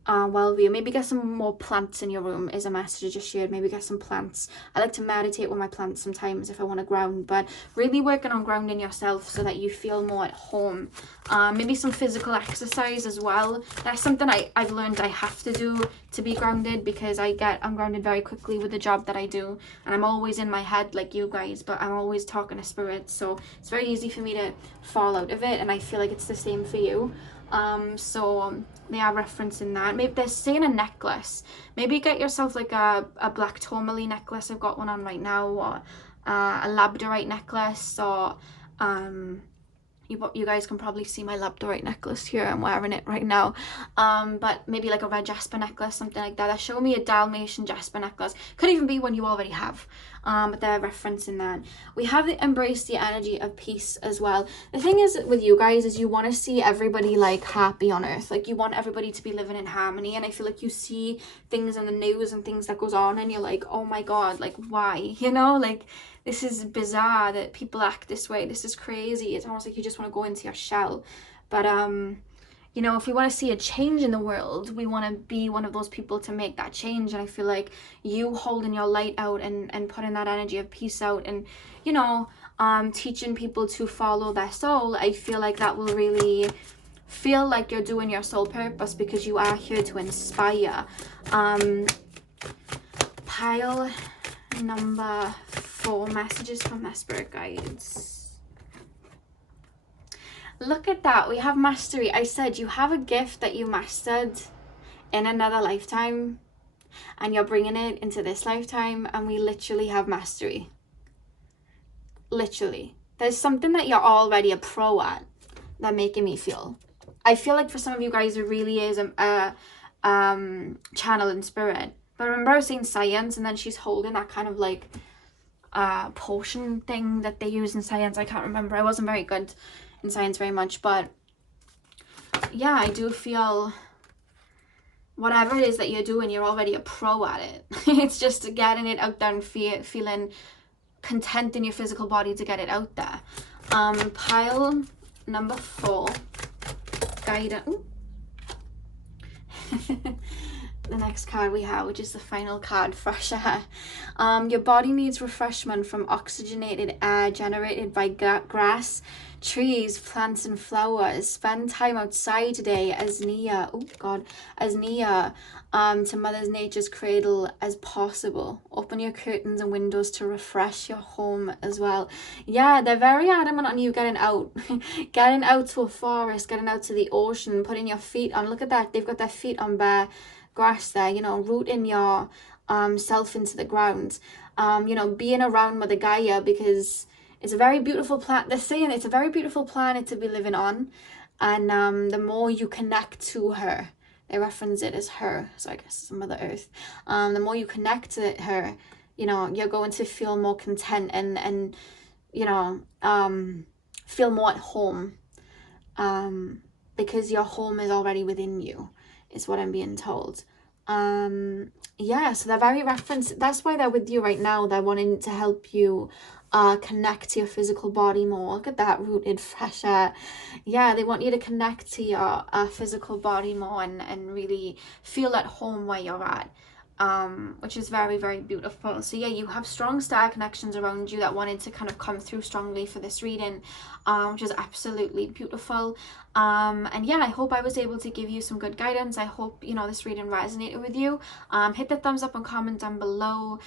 well with you. Maybe get some more plants in your room is a message I just shared. Maybe get some plants. I like to meditate with my plants sometimes if I want to ground, but really working on grounding yourself so that you feel more at home. Maybe some physical exercise as well. That's something I've learned I have to do to be grounded, because I get ungrounded very quickly with the job that I do, and I'm always in my head like you guys, but I'm always talking to spirit, so it's very easy for me to fall out of it, and I feel like it's the same for you. So they are referencing that. Maybe they're saying a necklace. Maybe get yourself like a black tourmaline necklace. I've got one on right now, or a labradorite necklace, or you guys can probably see my labradorite necklace here. I'm wearing it right now. But maybe like a red jasper necklace, something like that. They're showing me a Dalmatian jasper necklace. Could even be one you already have. But they're referencing that. We have the embrace the energy of peace as well. The thing is with you guys is you want to see everybody like happy on earth. Like you want everybody to be living in harmony. And I feel like you see things in the news and things that goes on and you're like, oh my God, like why? Like this is bizarre that people act this way. This is crazy. It's almost like you just want to go into your shell. But if we want to see a change in the world, we want to be one of those people to make that change. And I feel like you holding your light out and putting that energy of peace out and, teaching people to follow their soul, I feel like that will really feel like you're doing your soul purpose, because you are here to inspire. Pile number 4, messages from their spirit guides. Look at that, we have mastery. I said you have a gift that you mastered in another lifetime and you're bringing it into this lifetime, and we literally have mastery. Literally. There's something that you're already a pro at that making me feel. I feel like for some of you guys it really is a channel in spirit. But remember I was saying science, and then she's holding that kind of like potion thing that they use in science. I can't remember. I wasn't very good in science very much, but yeah, I do feel whatever it is that you're doing, you're already a pro at it. It's just getting it out there and feeling content in your physical body to get it out there. Pile number 4, guidance. The next card we have, which is the final card, fresh air. Your body needs refreshment from oxygenated air generated by grass, trees, plants and flowers. Spend time outside today as near to Mother Nature's cradle as possible. Open your curtains and windows to refresh your home as well. Yeah, they're very adamant on you getting out. Getting out to a forest, getting out to the ocean, putting your feet on. Look at that, they've got their feet on bare grass there, rooting your self into the ground. Being around Mother Gaia, because it's a very beautiful planet. They're saying it's a very beautiful planet to be living on, and the more you connect to her, they reference it as her, so I guess it's Mother Earth. The more you connect to her, you're going to feel more content and feel more at home, because your home is already within you, is what I'm being told. Yeah, so they're very referenced. That's why they're with you right now. They're wanting to help you connect to your physical body more. Look at that, rooted, fresh air. Yeah, they want you to connect to your physical body more, and really feel at home where you're at, which is very, very beautiful. So yeah, you have strong star connections around you that wanted to kind of come through strongly for this reading, which is absolutely beautiful. And yeah, I hope I was able to give you some good guidance. I hope, you know, this reading resonated with you. Hit the thumbs up and comment down below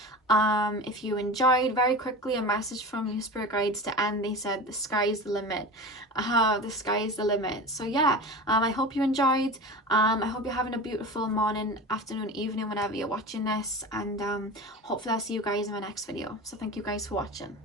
if you enjoyed. Very quickly, a message from your spirit guides to end. They said the sky's the limit. The sky's the limit. So yeah, I hope you enjoyed. I hope you're having a beautiful morning, afternoon, evening, whenever you're watching this, and hopefully I'll see you guys in my next video. So thank you guys for watching.